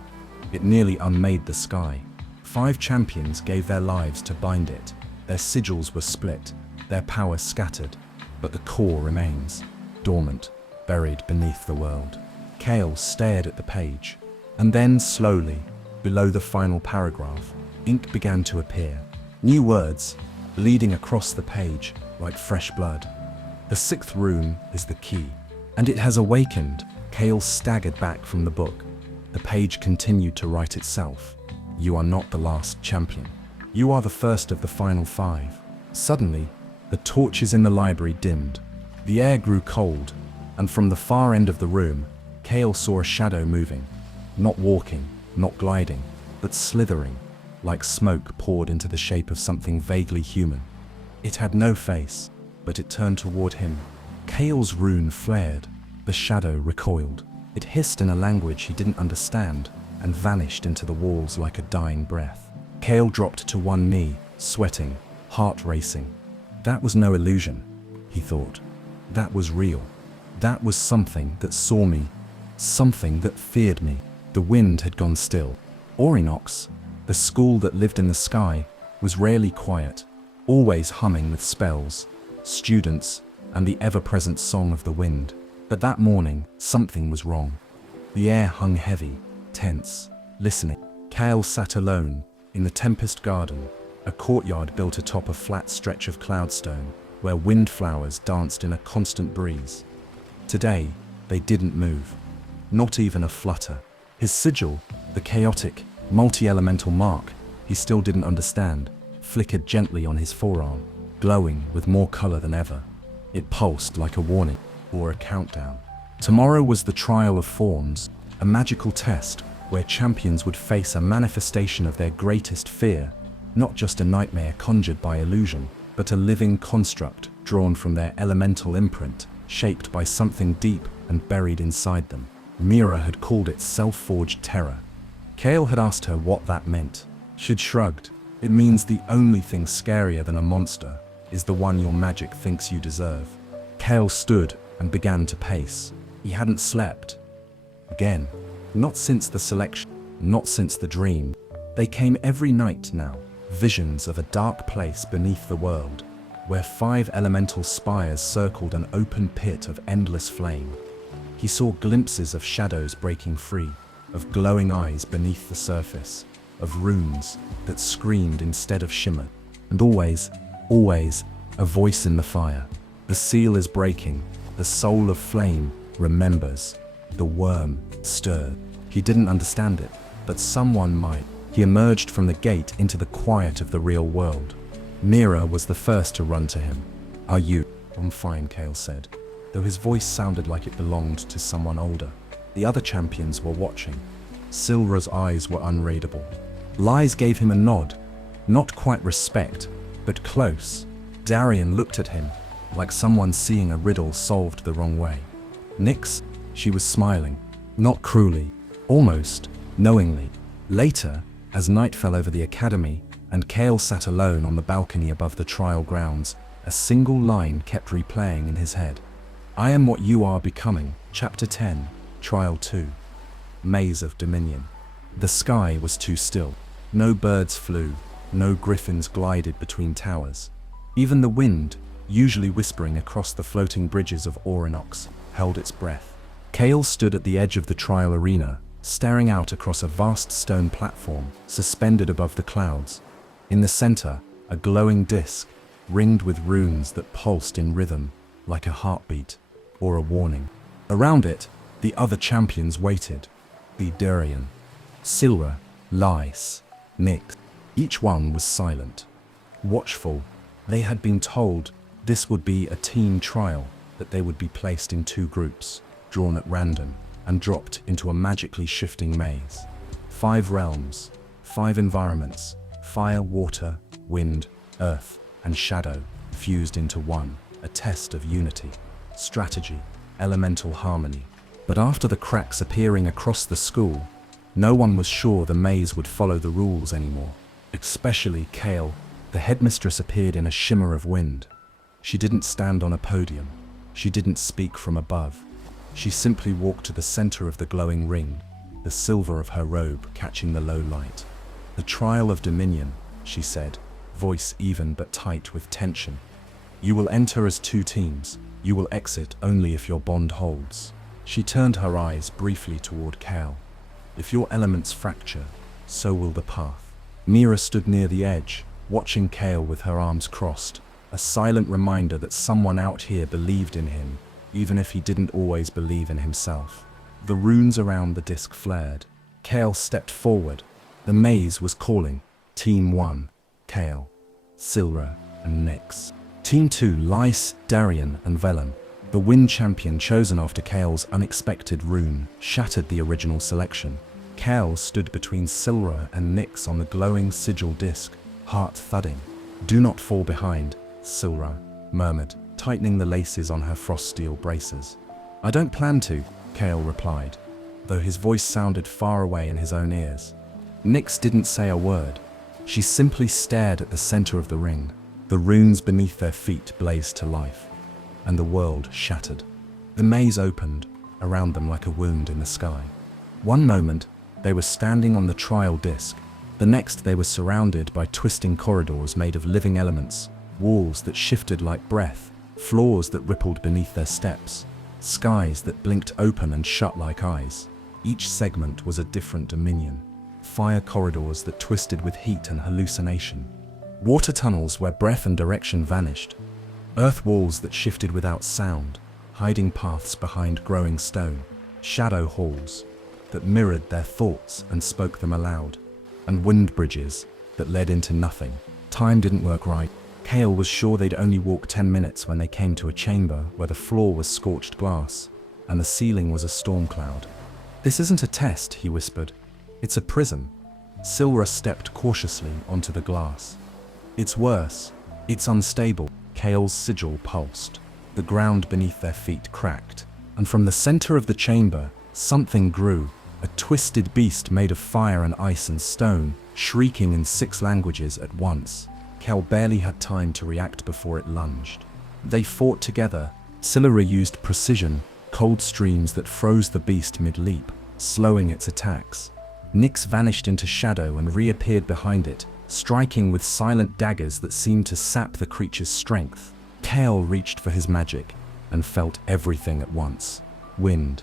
It nearly unmade the sky. 5 champions gave their lives to bind it. Their sigils were split, their power scattered, but the core remains, dormant, buried beneath the world." Kale stared at the page, and then slowly, below the final paragraph, ink began to appear. New words, bleeding across the page like fresh blood. "The 6th rune is the key, and it has awakened." Kale staggered back from the book. The page continued to write itself. "You are not the last champion. You are the first of the final 5. Suddenly, the torches in the library dimmed. The air grew cold, and from the far end of the room, Kale saw a shadow moving. Not walking, not gliding, but slithering, like smoke poured into the shape of something vaguely human. It had no face, but it turned toward him. Kale's rune flared. The shadow recoiled. It hissed in a language he didn't understand, and vanished into the walls like a dying breath. Kale dropped to one knee, sweating, heart racing. That was no illusion, he thought. That was real. That was something that saw me, something that feared me. The wind had gone still. Orinox, the school that lived in the sky, was rarely quiet, always humming with spells, students, and the ever-present song of the wind. But that morning, something was wrong. The air hung heavy, tense, listening. Kale sat alone, in the Tempest Garden, a courtyard built atop a flat stretch of cloudstone, where windflowers danced in a constant breeze. Today, they didn't move. Not even a flutter. His sigil, the chaotic, multi-elemental mark he still didn't understand, flickered gently on his forearm, glowing with more color than ever. It pulsed like a warning, or a countdown. Tomorrow was the Trial of Forms, a magical test where champions would face a manifestation of their greatest fear, not just a nightmare conjured by illusion, but a living construct drawn from their elemental imprint, shaped by something deep and buried inside them. Mira had called it self-forged terror. Kale had asked her what that meant. She'd shrugged. "It means the only thing scarier than a monster is the one your magic thinks you deserve." Kale stood and began to pace. He hadn't slept. Again. Not since the selection, not since the dream. They came every night now, visions of a dark place beneath the world, where 5 elemental spires circled an open pit of endless flame. He saw glimpses of shadows breaking free, of glowing eyes beneath the surface, of runes that screamed instead of shimmered. And always, always, a voice in the fire. "The seal is breaking. The soul of flame remembers." The worm stirred. He didn't understand it, but someone might. He emerged from the gate into the quiet of the real world. Mira was the first to run to him. "Are you?" "I'm fine," Kale said, though his voice sounded like it belonged to someone older. The other champions were watching. Silra's eyes were unreadable. Lies gave him a nod, not quite respect, but close. Darian looked at him, like someone seeing a riddle solved the wrong way. "Nyx?" She was smiling, not cruelly, almost knowingly. Later, as night fell over the academy, and Kale sat alone on the balcony above the trial grounds, a single line kept replaying in his head. "I am what you are becoming." Chapter 10, Trial 2. Maze of Dominion. The sky was too still. No birds flew, no griffins glided between towers. Even the wind, usually whispering across the floating bridges of Orinox, held its breath. Kale stood at the edge of the trial arena, staring out across a vast stone platform suspended above the clouds. In the center, a glowing disc, ringed with runes that pulsed in rhythm, like a heartbeat or a warning. Around it, the other champions waited. Darian, Silra, Lys, Nyx. Each one was silent, watchful. They had been told this would be a team trial, that they would be placed in two groups, drawn at random, and dropped into a magically shifting maze. 5 realms, 5 environments, fire, water, wind, earth, and shadow, fused into one, a test of unity, strategy, elemental harmony. But after the cracks appearing across the school, no one was sure the maze would follow the rules anymore. Especially Kale. The headmistress appeared in a shimmer of wind. She didn't stand on a podium. She didn't speak from above. She simply walked to the center of the glowing ring, the silver of her robe catching the low light. "The trial of Dominion," she said, voice even but tight with tension. "You will enter as 2 teams. You will exit only if your bond holds." She turned her eyes briefly toward Kale. "If your elements fracture, so will the path." Mira stood near the edge, watching Kale with her arms crossed, a silent reminder that someone out here believed in him, even if he didn't always believe in himself. The runes around the disc flared. Kale stepped forward. The maze was calling. Team 1, Kale, Silra, and Nyx. Team 2, Lys, Darian, and Velen. The wind champion chosen after Kale's unexpected rune shattered the original selection. Kale stood between Silra and Nyx on the glowing sigil disc, heart thudding. "Do not fall behind," Silra murmured, tightening the laces on her frost steel braces. "I don't plan to," Kale replied, though his voice sounded far away in his own ears. Nyx didn't say a word. She simply stared at the center of the ring. The runes beneath their feet blazed to life, and the world shattered. The maze opened around them like a wound in the sky. One moment, they were standing on the trial disc. The next, they were surrounded by twisting corridors made of living elements, walls that shifted like breath, floors that rippled beneath their steps, skies that blinked open and shut like eyes. Each segment was a different dominion. Fire corridors that twisted with heat and hallucination. Water tunnels where breath and direction vanished. Earth walls that shifted without sound, hiding paths behind growing stone. Shadow halls that mirrored their thoughts and spoke them aloud. And wind bridges that led into nothing. Time didn't work right. Kale was sure they'd only walk 10 minutes when they came to a chamber where the floor was scorched glass and the ceiling was a storm cloud. "This isn't a test," he whispered. "It's a prism." Silra stepped cautiously onto the glass. "It's worse. It's unstable." Kale's sigil pulsed. The ground beneath their feet cracked, and from the center of the chamber, something grew. A twisted beast made of fire and ice and stone, shrieking in 6 languages at once. Kale barely had time to react before it lunged. They fought together. Silra used precision, cold streams that froze the beast mid-leap, slowing its attacks. Nyx vanished into shadow and reappeared behind it, striking with silent daggers that seemed to sap the creature's strength. Kale reached for his magic and felt everything at once. Wind,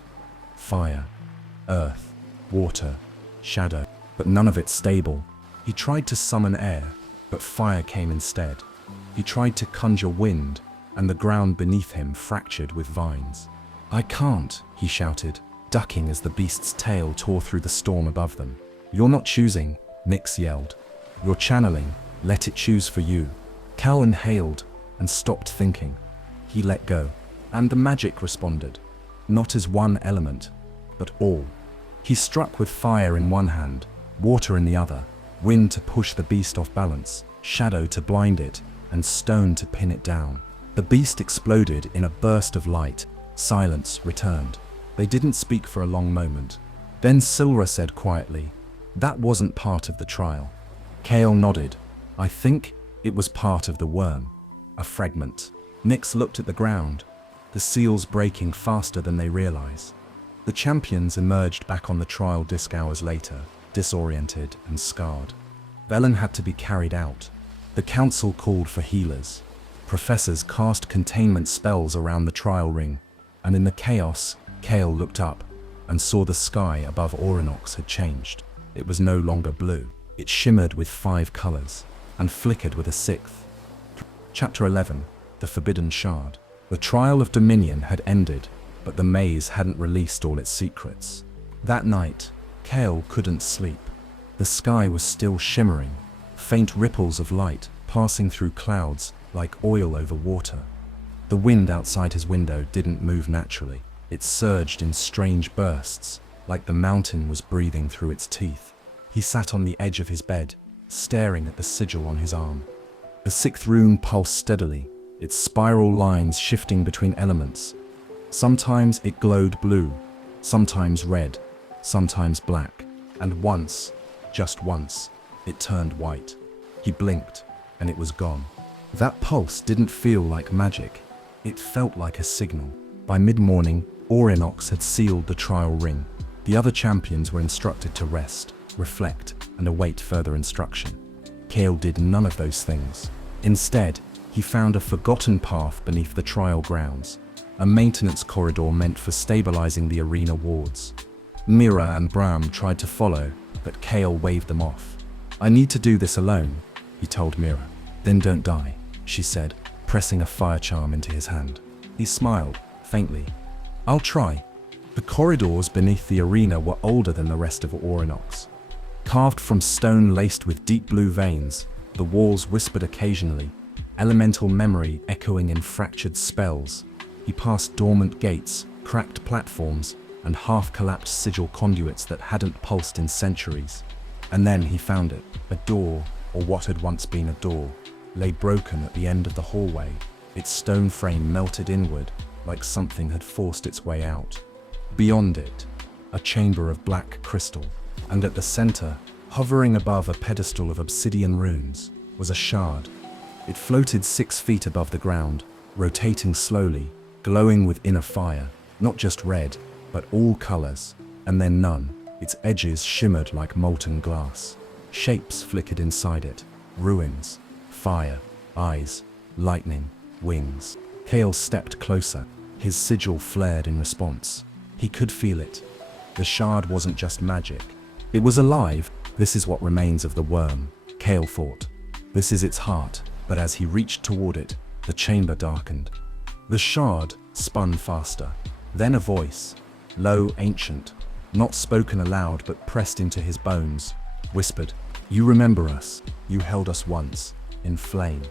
fire, earth, water, shadow, but none of it stable. He tried to summon air, but fire came instead. He tried to conjure wind, and the ground beneath him fractured with vines. "I can't," he shouted, ducking as the beast's tail tore through the storm above them. "You're not choosing," Nyx yelled. "You're channeling. Let it choose for you." Cal inhaled and stopped thinking. He let go, and the magic responded, not as one element, but all. He struck with fire in one hand, water in the other, wind to push the beast off balance, shadow to blind it, and stone to pin it down. The beast exploded in a burst of light. Silence returned. They didn't speak for a long moment. Then Silra said quietly, "That wasn't part of the trial." Kale nodded. "I think it was part of the worm. A fragment." Nyx looked at the ground, the seals breaking faster than they realize. The champions emerged back on the trial disc hours later, disoriented and scarred. Velen had to be carried out. The council called for healers. Professors cast containment spells around the trial ring, and in the chaos, Kale looked up and saw the sky above Orinox had changed. It was no longer blue. It shimmered with 5 colors and flickered with a 6th. Chapter 11. The Forbidden Shard. The trial of Dominion had ended, but the maze hadn't released all its secrets. That night, Kale couldn't sleep. The sky was still shimmering, faint ripples of light passing through clouds like oil over water. The wind outside his window didn't move naturally. It surged in strange bursts, like the mountain was breathing through its teeth. He sat on the edge of his bed, staring at the sigil on his arm. The 6th rune pulsed steadily, its spiral lines shifting between elements. Sometimes it glowed blue, sometimes red, sometimes black, and once, just once, it turned white. He blinked, and it was gone. That pulse didn't feel like magic. It felt like a signal. By mid-morning, Orinox had sealed the trial ring. The other champions were instructed to rest, reflect, and await further instruction. Kale did none of those things. Instead, he found a forgotten path beneath the trial grounds, a maintenance corridor meant for stabilizing the arena wards. Mira and Bram tried to follow, but Kale waved them off. "I need to do this alone," he told Mira. "Then don't die," she said, pressing a fire charm into his hand. He smiled, faintly. "I'll try." The corridors beneath the arena were older than the rest of Orinox. Carved from stone laced with deep blue veins, the walls whispered occasionally, elemental memory echoing in fractured spells. He passed dormant gates, cracked platforms, and half-collapsed sigil conduits that hadn't pulsed in centuries. And then he found it. A door, or what had once been a door, lay broken at the end of the hallway, its stone frame melted inward, like something had forced its way out. Beyond it, a chamber of black crystal, and at the center, hovering above a pedestal of obsidian runes, was a shard. It floated 6 feet above the ground, rotating slowly, glowing with inner fire, not just red, but all colors, and then none. Its edges shimmered like molten glass. Shapes flickered inside it, ruins, fire, eyes, lightning, wings. Kale stepped closer. His sigil flared in response. He could feel it. The shard wasn't just magic. It was alive. This is what remains of the worm, Kale thought. This is its heart. But as he reached toward it, the chamber darkened. The shard spun faster. Then a voice, low, ancient, not spoken aloud but pressed into his bones, whispered, "You remember us. You held us once, in flame,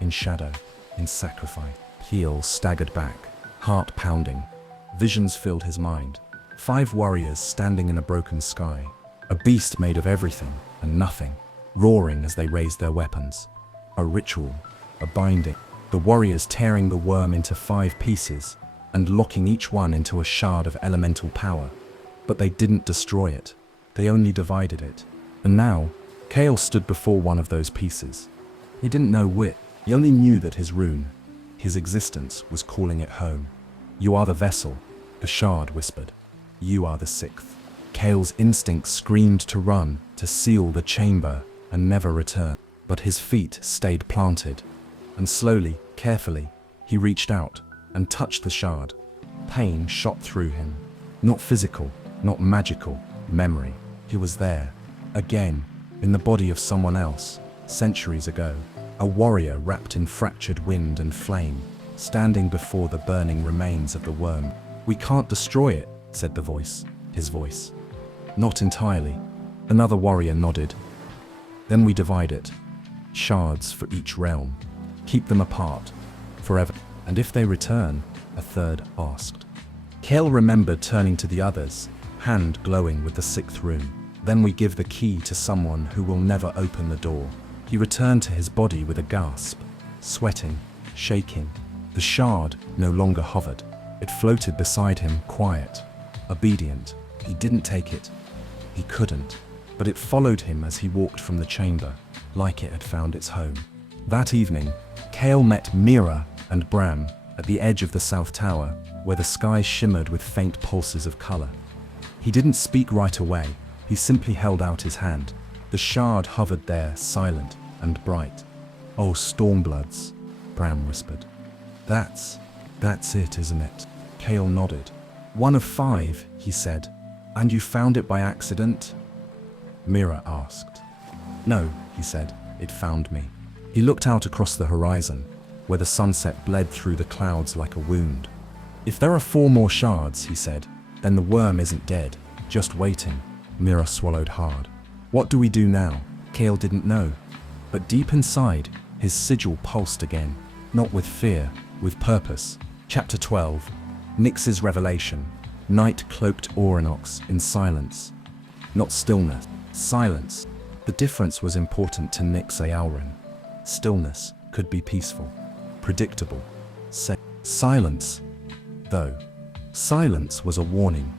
in shadow, in sacrifice." Kale staggered back, heart pounding. Visions filled his mind. 5 warriors standing in a broken sky. A beast made of everything and nothing, roaring as they raised their weapons. A ritual, a binding. The warriors tearing the worm into 5 pieces and locking each one into a shard of elemental power. But they didn't destroy it. They only divided it. And now, Kale stood before one of those pieces. He didn't know which. He only knew that his rune, his existence, was calling it home. "You are the vessel," the shard whispered. "You are the 6th. Kale's instinct screamed to run, to seal the chamber, and never return. But his feet stayed planted, and slowly, carefully, he reached out and touched the shard. Pain shot through him. Not physical, not magical, memory. He was there, again, in the body of someone else, centuries ago. A warrior wrapped in fractured wind and flame, standing before the burning remains of the worm. "We can't destroy it," said the voice, his voice. "Not entirely." Another warrior nodded. "Then we divide it. Shards for each realm." Keep them apart. Forever. And if they return? A third asked. Kale remembered turning to the others, hand glowing with the sixth rune. Then we give the key to someone who will never open the door. He returned to his body with a gasp, sweating, shaking. The shard no longer hovered. It floated beside him, quiet, obedient. He didn't take it. He couldn't. But it followed him as he walked from the chamber, like it had found its home. That evening, Kale met Mira and Bram at the edge of the South Tower, where the sky shimmered with faint pulses of color. He didn't speak right away. He simply held out his hand. The shard hovered there, silent and bright. "Oh, Stormbloods," Bram whispered. That's it, isn't it?" Kale nodded. "One of 5, he said. "And you found it by accident?" Mira asked. "No," he said, "it found me." He looked out across the horizon, where the sunset bled through the clouds like a wound. "If there are 4 more shards," he said, "then the worm isn't dead, just waiting." Mira swallowed hard. "What do we do now?" Kale didn't know. But deep inside, his sigil pulsed again, not with fear, with purpose. Chapter 12. Nyx's Revelation. Night cloaked Orinox in silence. Not stillness, silence. The difference was important to Nyx Aelrin. Stillness could be peaceful, predictable, safe. Silence, though. Silence was a warning.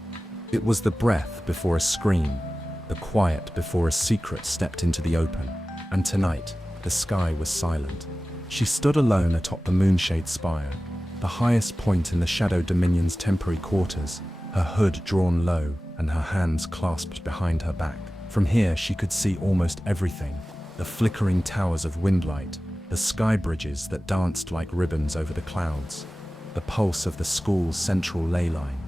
It was the breath before a scream, the quiet before a secret stepped into the open. And tonight, the sky was silent. She stood alone atop the Moonshade Spire, the highest point in the Shadow Dominion's temporary quarters, her hood drawn low and her hands clasped behind her back. From here she could see almost everything: the flickering towers of Windlight, the sky bridges that danced like ribbons over the clouds, the pulse of the school's central ley line.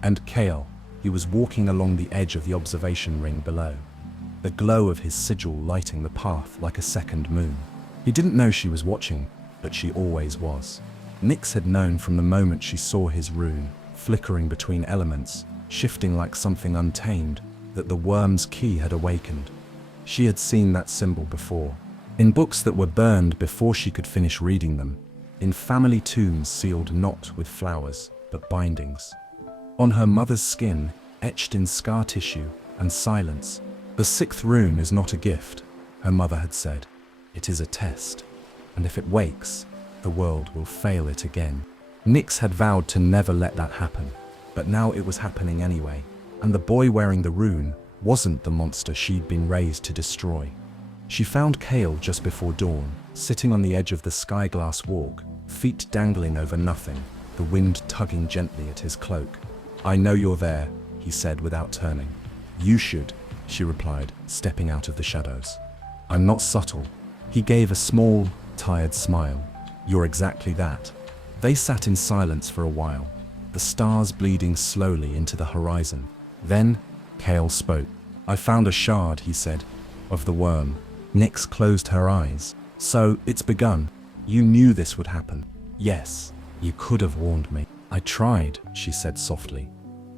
And Kale, he was walking along the edge of the observation ring below, the glow of his sigil lighting the path like a second moon. He didn't know she was watching, but she always was. Nyx had known from the moment she saw his rune, flickering between elements, shifting like something untamed, that the worm's key had awakened. She had seen that symbol before, in books that were burned before she could finish reading them, in family tombs sealed not with flowers, but bindings. On her mother's skin, etched in scar tissue and silence. "The 6th rune is not a gift," her mother had said. "It is a test, and if it wakes, the world will fail it again." Nyx had vowed to never let that happen, but now it was happening anyway, and the boy wearing the rune wasn't the monster she'd been raised to destroy. She found Kale just before dawn, sitting on the edge of the Skyglass Walk, feet dangling over nothing, the wind tugging gently at his cloak. "I know you're there," he said without turning. "You should," she replied, stepping out of the shadows. "I'm not subtle." He gave a small, tired smile. "You're exactly that." They sat in silence for a while, the stars bleeding slowly into the horizon. Then, Kale spoke. "I found a shard," he said, "of the worm." Nyx closed her eyes. "So, it's begun. You knew this would happen." "Yes, you could have warned me." "I tried," she said softly.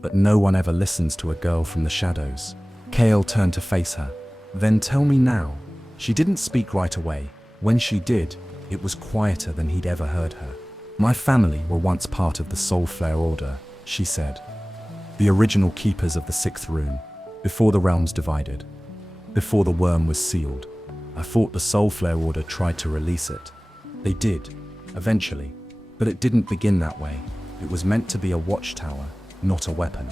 "But no one ever listens to a girl from the shadows." Kale turned to face her. "Then tell me now." She didn't speak right away. When she did, it was quieter than he'd ever heard her. "My family were once part of the Soulflare Order," she said. "The original keepers of the 6th rune, before the realms divided, before the worm was sealed. I thought the Soulflare Order tried to release it. They did, eventually, but it didn't begin that way. It was meant to be a watchtower, not a weapon.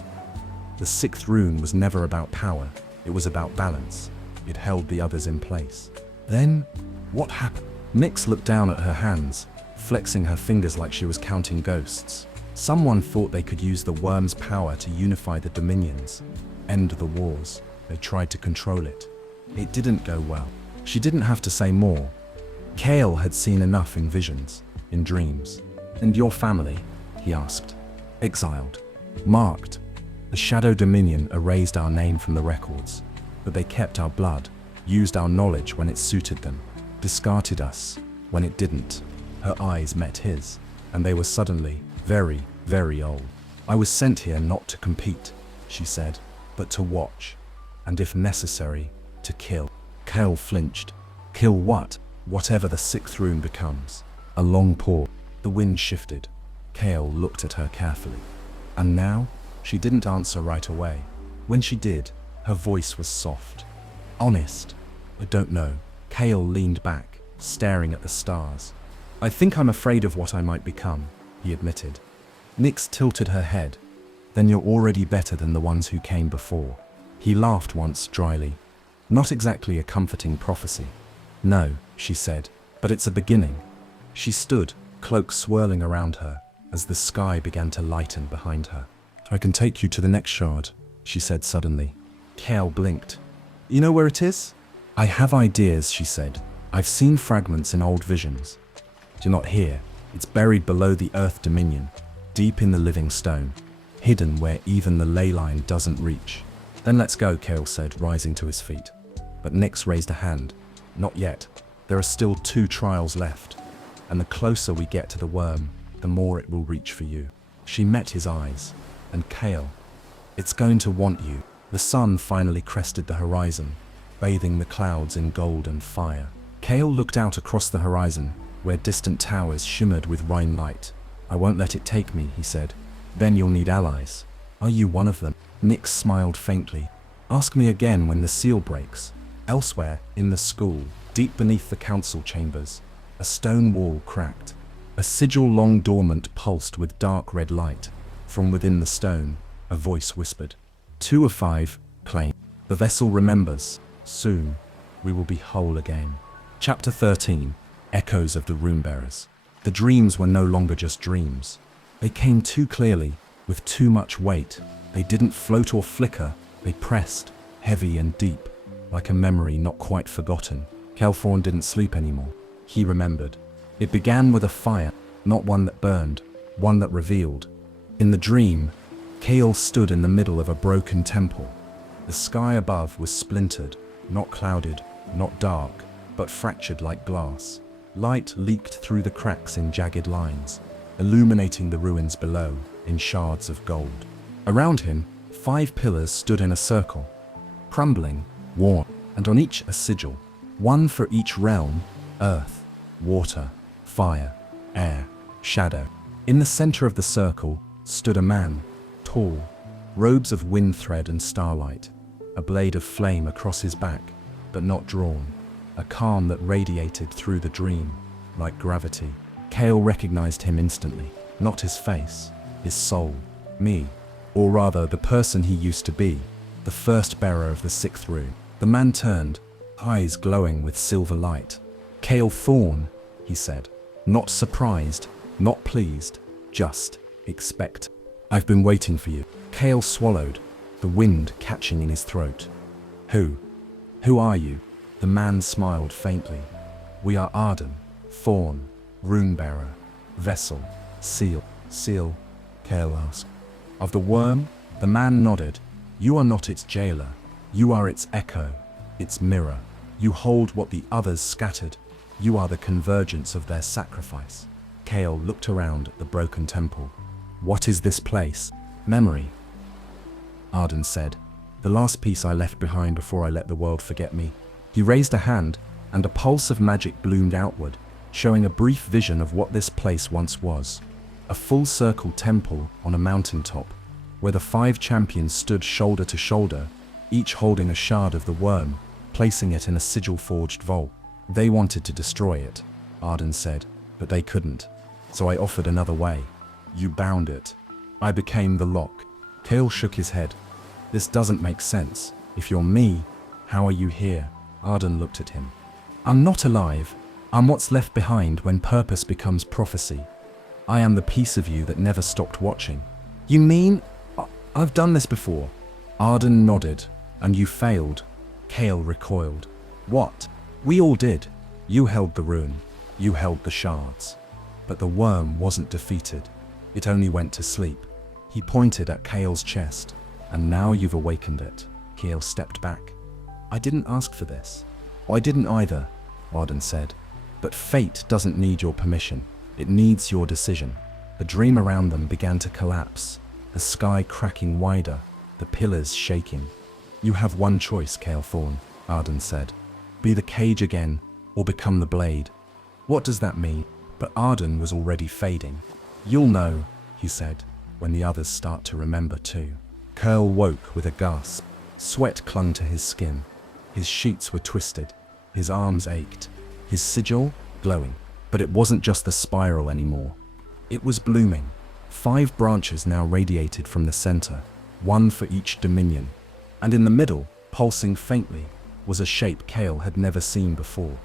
The 6th rune was never about power, it was about balance. It held the others in place." "Then, what happened?" Nyx looked down at her hands, flexing her fingers like she was counting ghosts. "Someone thought they could use the worm's power to unify the dominions, end the wars. They tried to control it. It didn't go well." She didn't have to say more. Kale had seen enough in visions, in dreams. "And your family?" he asked. "Exiled. Marked. The Shadow Dominion erased our name from the records, but they kept our blood, used our knowledge when it suited them, discarded us when it didn't." Her eyes met his, and they were suddenly very, very old. "I was sent here not to compete," she said, "but to watch, and if necessary, to kill." Kale flinched. "Kill what?" "Whatever the 6th rune becomes." A long pause. The wind shifted. Kale looked at her carefully. And now? She didn't answer right away. When she did, her voice was soft. Honest. I don't know. Kale leaned back, staring at the stars. I think I'm afraid of what I might become, he admitted. Nyx tilted her head. Then you're already better than the ones who came before. He laughed once dryly. Not exactly a comforting prophecy. No, she said, but it's a beginning. She stood, cloak swirling around her, as the sky began to lighten behind her. I can take you to the next shard, she said suddenly. Kale blinked. You know where it is? I have ideas, she said. I've seen fragments in old visions. You're not here. It's buried below the Earth Dominion, deep in the living stone, hidden where even the ley line doesn't reach. Then let's go, Kale said, rising to his feet. But Nyx raised a hand. Not yet. There are still 2 trials left, and the closer we get to the worm, the more it will reach for you. She met his eyes. And Kale, it's going to want you. The sun finally crested the horizon, bathing the clouds in gold and fire. Kale looked out across the horizon, where distant towers shimmered with Rhine light. I won't let it take me, he said. Then you'll need allies. Are you one of them? Nyx smiled faintly. Ask me again when the seal breaks. Elsewhere, in the school, deep beneath the council chambers, a stone wall cracked. A sigil long dormant pulsed with dark red light. From within the stone, a voice whispered. 2 of 5, claim. The vessel remembers. Soon, we will be whole again. Chapter 13. Echoes of the Runebearers. The dreams were no longer just dreams. They came too clearly, with too much weight. They didn't float or flicker. They pressed, heavy and deep, like a memory not quite forgotten. Kelthorn didn't sleep anymore. He remembered. It began with a fire, not one that burned, one that revealed. In the dream, Kale stood in the middle of a broken temple. The sky above was splintered, not clouded, not dark, but fractured like glass. Light leaked through the cracks in jagged lines, illuminating the ruins below in shards of gold. Around him, 5 pillars stood in a circle, crumbling, worn, and on each a sigil, one for each realm: earth, water, fire, air, shadow. In the center of the circle stood a man, tall, robes of wind thread and starlight, a blade of flame across his back, but not drawn, a calm that radiated through the dream, like gravity. Kale recognized him instantly, not his face, his soul, me, or rather the person he used to be, the first bearer of the 6th rune. The man turned, eyes glowing with silver light. Kale Thorn, he said, not surprised, not pleased, just expect. I've been waiting for you. Kale swallowed, the wind catching in his throat. Who are you? The man smiled faintly. We are Arden, Thorn, Runebearer, Vessel, Seal. Seal? Kale asked. Of the worm? The man nodded. You are not its jailer. You are its echo, its mirror. You hold what the others scattered. You are the convergence of their sacrifice. Kale looked around at the broken temple. What is this place? Memory, Arden said. The last piece I left behind before I let the world forget me. He raised a hand, and a pulse of magic bloomed outward, showing a brief vision of what this place once was. A full-circle temple on a mountaintop, where the 5 champions stood shoulder to shoulder, each holding a shard of the worm, placing it in a sigil-forged vault. They wanted to destroy it, Arden said, but they couldn't. So I offered another way. You bound it. I became the lock. Kale shook his head. This doesn't make sense. If you're me, how are you here? Arden looked at him. I'm not alive. I'm what's left behind when purpose becomes prophecy. I am the piece of you that never stopped watching. You mean? I've done this before. Arden nodded. And you failed. Kale recoiled. What? We all did. You held the rune. You held the shards. But the worm wasn't defeated. It only went to sleep. He pointed at Kale's chest. And now you've awakened it. Kale stepped back. I didn't ask for this. I didn't either, Arden said. But fate doesn't need your permission. It needs your decision. The dream around them began to collapse, the sky cracking wider, the pillars shaking. You have one choice, Kale Thorn, Arden said. Be the cage again, or become the blade. What does that mean? But Arden was already fading. "You'll know," he said, when the others start to remember too. Curl woke with a gasp. Sweat clung to his skin. His sheets were twisted. His arms ached. His sigil glowing. But it wasn't just the spiral anymore. It was blooming. 5 branches now radiated from the center, one for each dominion. And in the middle, pulsing faintly, was a shape Kale had never seen before.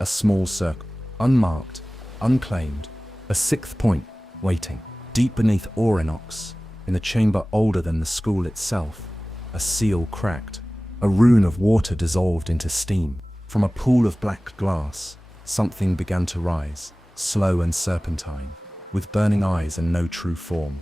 A small circle, unmarked, unclaimed, a 6th point, waiting. Deep beneath Orinox, in a chamber older than the school itself, a seal cracked. A rune of water dissolved into steam. From a pool of black glass, something began to rise, slow and serpentine, with burning eyes and no true form.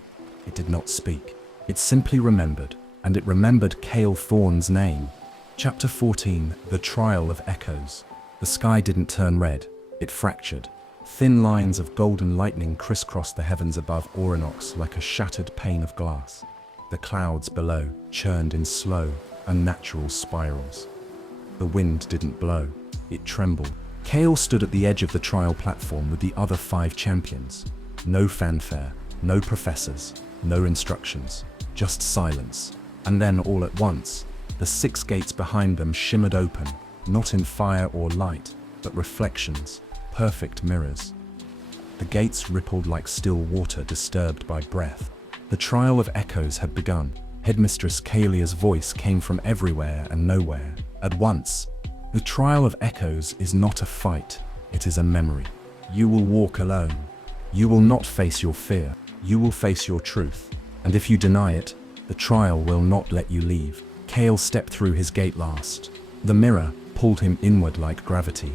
It did not speak. It simply remembered, and it remembered Kale Thorne's name. Chapter 14, The Trial of Echoes. The sky didn't turn red, it fractured. Thin lines of golden lightning crisscrossed the heavens above Orinox like a shattered pane of glass. The clouds below churned in slow, unnatural spirals. The wind didn't blow, it trembled. Kale stood at the edge of the trial platform with the other 5 champions. No fanfare, no professors, no instructions, just silence. And then all at once, the 6 gates behind them shimmered open, not in fire or light, but reflections, perfect mirrors. The gates rippled like still water disturbed by breath. The trial of echoes had begun. Headmistress Kalia's voice came from everywhere and nowhere. At once, the trial of echoes is not a fight, it is a memory. You will walk alone. You will not face your fear. You will face your truth. And if you deny it, the trial will not let you leave. Kale stepped through his gate last. The mirror pulled him inward like gravity,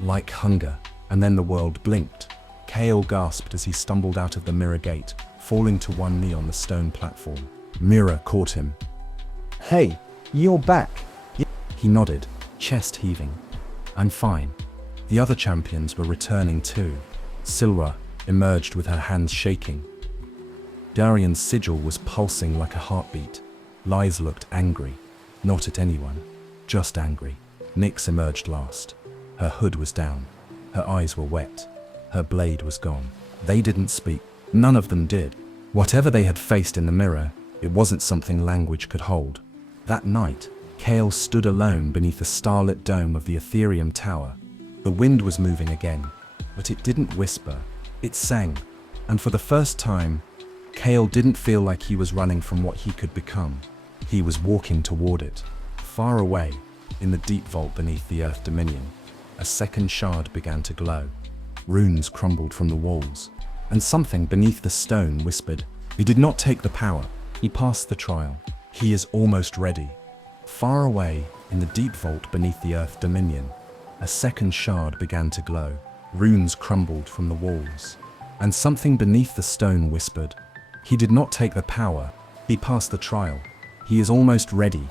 like hunger, and then the world blinked. Kale gasped as he stumbled out of the mirror gate, falling to one knee on the stone platform. Mirror caught him. "Hey, you're back." He nodded, chest heaving. "I'm fine." The other champions were returning too. Silra emerged with her hands shaking. Darian's sigil was pulsing like a heartbeat. Liz looked angry, not at anyone, just angry. Nyx emerged last. Her hood was down. Her eyes were wet. Her blade was gone. They didn't speak. None of them did. Whatever they had faced in the mirror, it wasn't something language could hold. That night, Kale stood alone beneath the starlit dome of the Ethereum Tower. The wind was moving again, but it didn't whisper. It sang. And for the first time, Kale didn't feel like he was running from what he could become. He was walking toward it. Far away, in the deep vault beneath the Earth Dominion, a second shard began to glow. Runes crumbled from the walls, and something beneath the stone whispered, "He did not take the power. He passed the trial. He is almost ready." Far away, in the deep vault beneath the Earth Dominion, a second shard began to glow. Runes crumbled from the walls, and something beneath the stone whispered, "He did not take the power. He passed the trial. He is almost ready."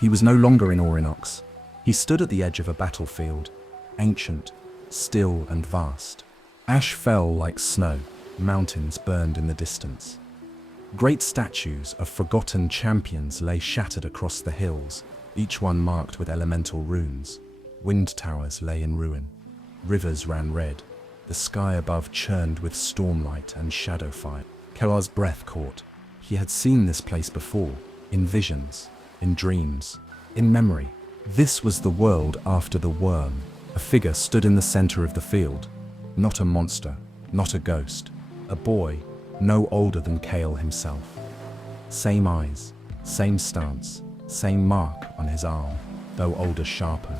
He was no longer in Orinox. He stood at the edge of a battlefield, ancient, still and vast. Ash fell like snow. Mountains burned in the distance. Great statues of forgotten champions lay shattered across the hills, each one marked with elemental runes. Wind towers lay in ruin. Rivers ran red. The sky above churned with stormlight and shadow fire. Kelar's breath caught. He had seen this place before, in visions, in dreams, in memory. This was the world after the worm. A figure stood in the center of the field. Not a monster, not a ghost. A boy, no older than Kale himself. Same eyes, same stance, same mark on his arm, though older, sharper.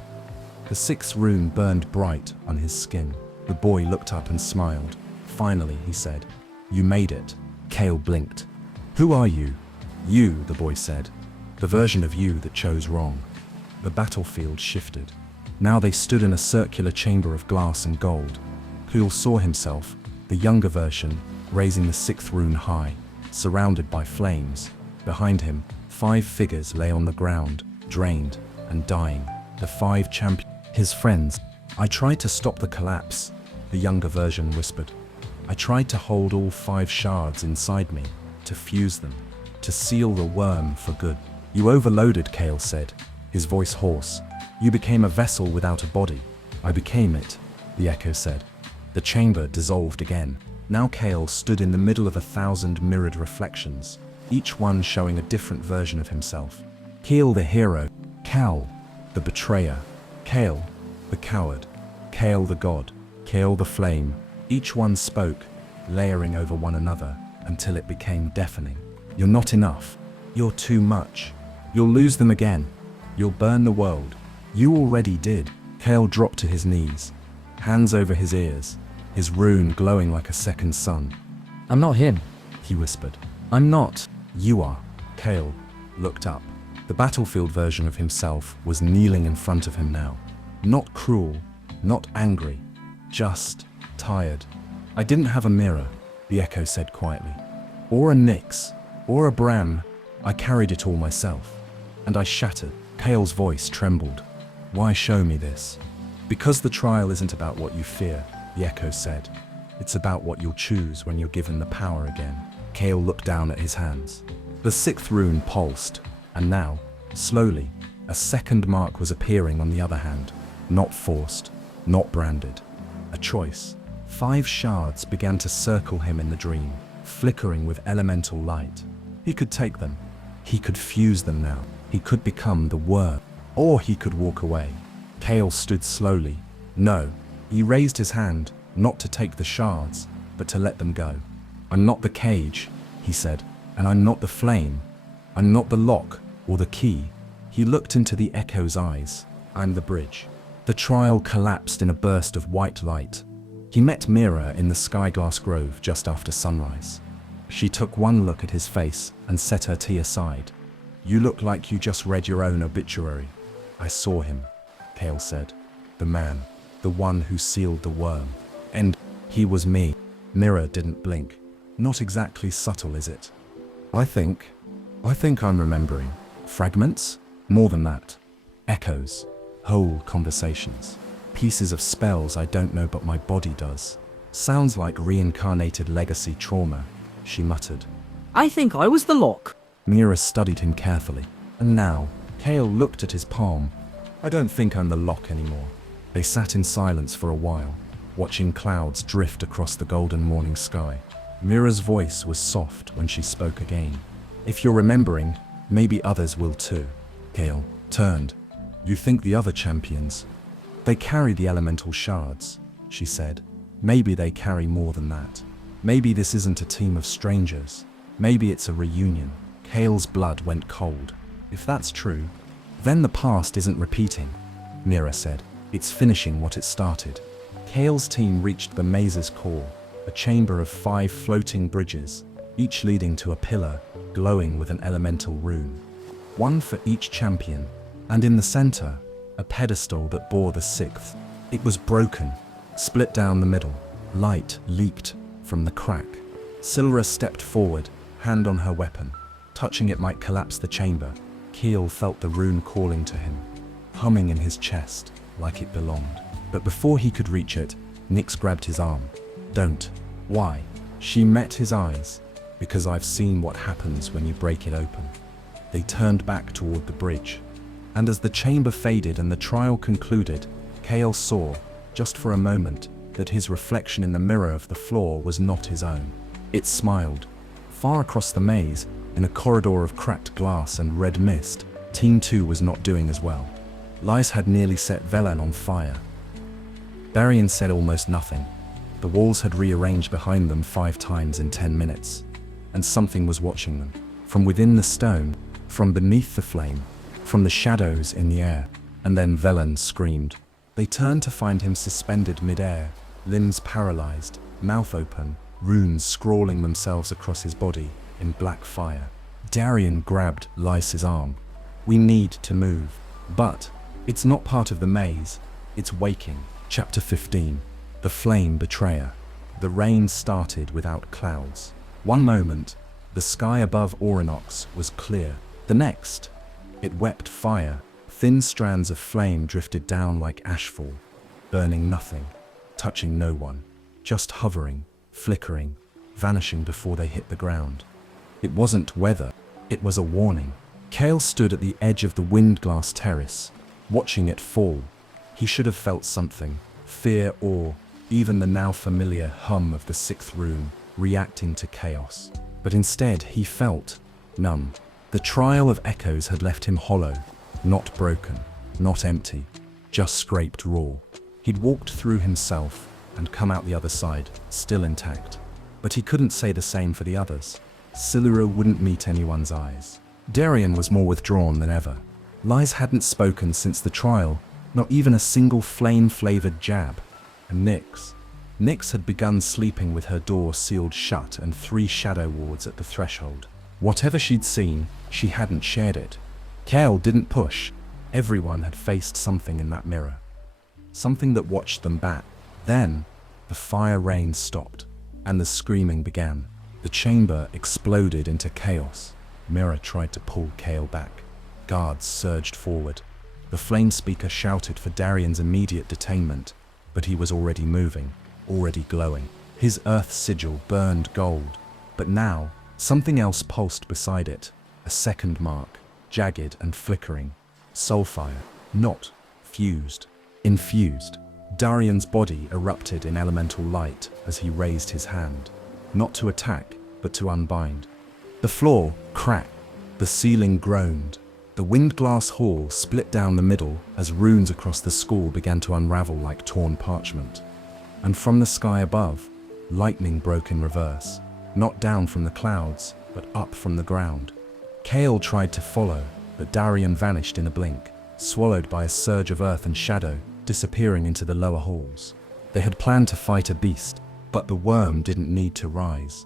The 6th rune burned bright on his skin. The boy looked up and smiled. Finally, he said, "You made it." Kale blinked. "Who are you?" "You," the boy said. "The version of you that chose wrong." The battlefield shifted. Now they stood in a circular chamber of glass and gold. Kale saw himself, the younger version, raising the 6th rune high, surrounded by flames. Behind him, 5 figures lay on the ground, drained and dying. The 5 champions, his friends. "I tried to stop the collapse," the younger version whispered. "I tried to hold all 5 shards inside me, to fuse them, to seal the worm for good." "You overloaded," Kale said, his voice hoarse. "You became a vessel without a body." "I became it," the echo said. The chamber dissolved again. Now Kale stood in the middle of 1,000 mirrored reflections, each one showing a different version of himself. Kale the hero, Kal, the betrayer, Kale, the coward, Kale the god, Kale the flame. Each one spoke, layering over one another until it became deafening. You're not enough. You're too much. You'll lose them again. You'll burn the world. You already did. Kale dropped to his knees, hands over his ears, his rune glowing like a second sun. I'm not him. He whispered. I'm not. You are. Kale looked up. The battlefield version of himself was kneeling in front of him now. Not cruel, not angry, just tired. I didn't have a mirror, the echo said quietly. Or a Nyx, or a Bram. I carried it all myself. And I shattered. Kale's voice trembled. Why show me this? Because the trial isn't about what you fear, the echo said. It's about what you'll choose when you're given the power again. Kale looked down at his hands. The 6th rune pulsed, and now, slowly, a second mark was appearing on the other hand. Not forced, not branded. A choice. 5 shards began to circle him in the dream, flickering with elemental light. He could take them. He could fuse them now. He could become the worm, or he could walk away. Kale stood slowly. No, he raised his hand, not to take the shards, but to let them go. I'm not the cage, he said, and I'm not the flame. I'm not the lock or the key. He looked into the echo's eyes. I'm the bridge. The trial collapsed in a burst of white light. He met Mira in the Skyglass Grove just after sunrise. She took one look at his face and set her tea aside. You look like you just read your own obituary. I saw him, Kale said. The man, the one who sealed the worm. And he was me. Mira didn't blink. Not exactly subtle, is it? I think I'm remembering. Fragments? More than that. Echoes. Whole conversations. Pieces of spells I don't know but my body does. Sounds like reincarnated legacy trauma, she muttered. I think I was the lock. Mira studied him carefully. And now, Kale looked at his palm. I don't think I'm the lock anymore. They sat in silence for a while, watching clouds drift across the golden morning sky. Mira's voice was soft when she spoke again. If you're remembering, maybe others will too. Kale turned. You think the other champions? They carry the elemental shards, she said. Maybe they carry more than that. Maybe this isn't a team of strangers. Maybe it's a reunion. Kale's blood went cold. If that's true, then the past isn't repeating, Mira said. It's finishing what it started. Kale's team reached the maze's core, a chamber of 5 floating bridges, each leading to a pillar glowing with an elemental rune. One for each champion, and in the center, a pedestal that bore the 6th. It was broken, split down the middle. Light leaked from the crack. Silra stepped forward, hand on her weapon. Touching it might collapse the chamber. Kale felt the rune calling to him, humming in his chest like it belonged. But before he could reach it, Nyx grabbed his arm. Don't. Why? She met his eyes. Because I've seen what happens when you break it open. They turned back toward the bridge. And as the chamber faded and the trial concluded, Kale saw, just for a moment, that his reflection in the mirror of the floor was not his own. It smiled. Far across the maze, in a corridor of cracked glass and red mist, Team 2 was not doing as well. Lys had nearly set Velen on fire. Darian said almost nothing. The walls had rearranged behind them 5 times in 10 minutes. And something was watching them. From within the stone, from beneath the flame, from the shadows in the air. And then Velen screamed. They turned to find him suspended mid-air, limbs paralyzed, mouth open, runes scrawling themselves across his body in black fire. Darian grabbed Lys's arm. We need to move. But it's not part of the maze. It's waking. Chapter 15. The Flame Betrayer. The rain started without clouds. One moment, the sky above Orinox was clear. The next, it wept fire. Thin strands of flame drifted down like ashfall, burning nothing, touching no one, just hovering, flickering, vanishing before they hit the ground. It wasn't weather, it was a warning. Kale stood at the edge of the wind-glass terrace, watching it fall. He should have felt something, fear, awe, even the now familiar hum of the sixth rune reacting to chaos. But instead he felt none. The trial of echoes had left him hollow, not broken, not empty, just scraped raw. He'd walked through himself and come out the other side, still intact. But he couldn't say the same for the others. Silura wouldn't meet anyone's eyes. Darien was more withdrawn than ever. Lies hadn't spoken since the trial, not even a single flame-flavored jab. And Nyx had begun sleeping with her door sealed shut and 3 shadow wards at the threshold. Whatever she'd seen, she hadn't shared it. Kale didn't push. Everyone had faced something in that mirror. Something that watched them back. Then, the fire rain stopped, and the screaming began. The chamber exploded into chaos. Mirror tried to pull Kale back. Guards surged forward. The flame speaker shouted for Darien's immediate detainment, but he was already moving, already glowing. His earth sigil burned gold, but now, something else pulsed beside it. A second mark, jagged and flickering. Soulfire, not fused, infused. Darien's body erupted in elemental light as he raised his hand, not to attack, but to unbind. The floor cracked, the ceiling groaned. The wind-glass hall split down the middle as runes across the school began to unravel like torn parchment. And from the sky above, lightning broke in reverse, not down from the clouds, but up from the ground. Kale tried to follow, but Darien vanished in a blink, swallowed by a surge of earth and shadow, disappearing into the lower halls. They had planned to fight a beast, but the worm didn't need to rise,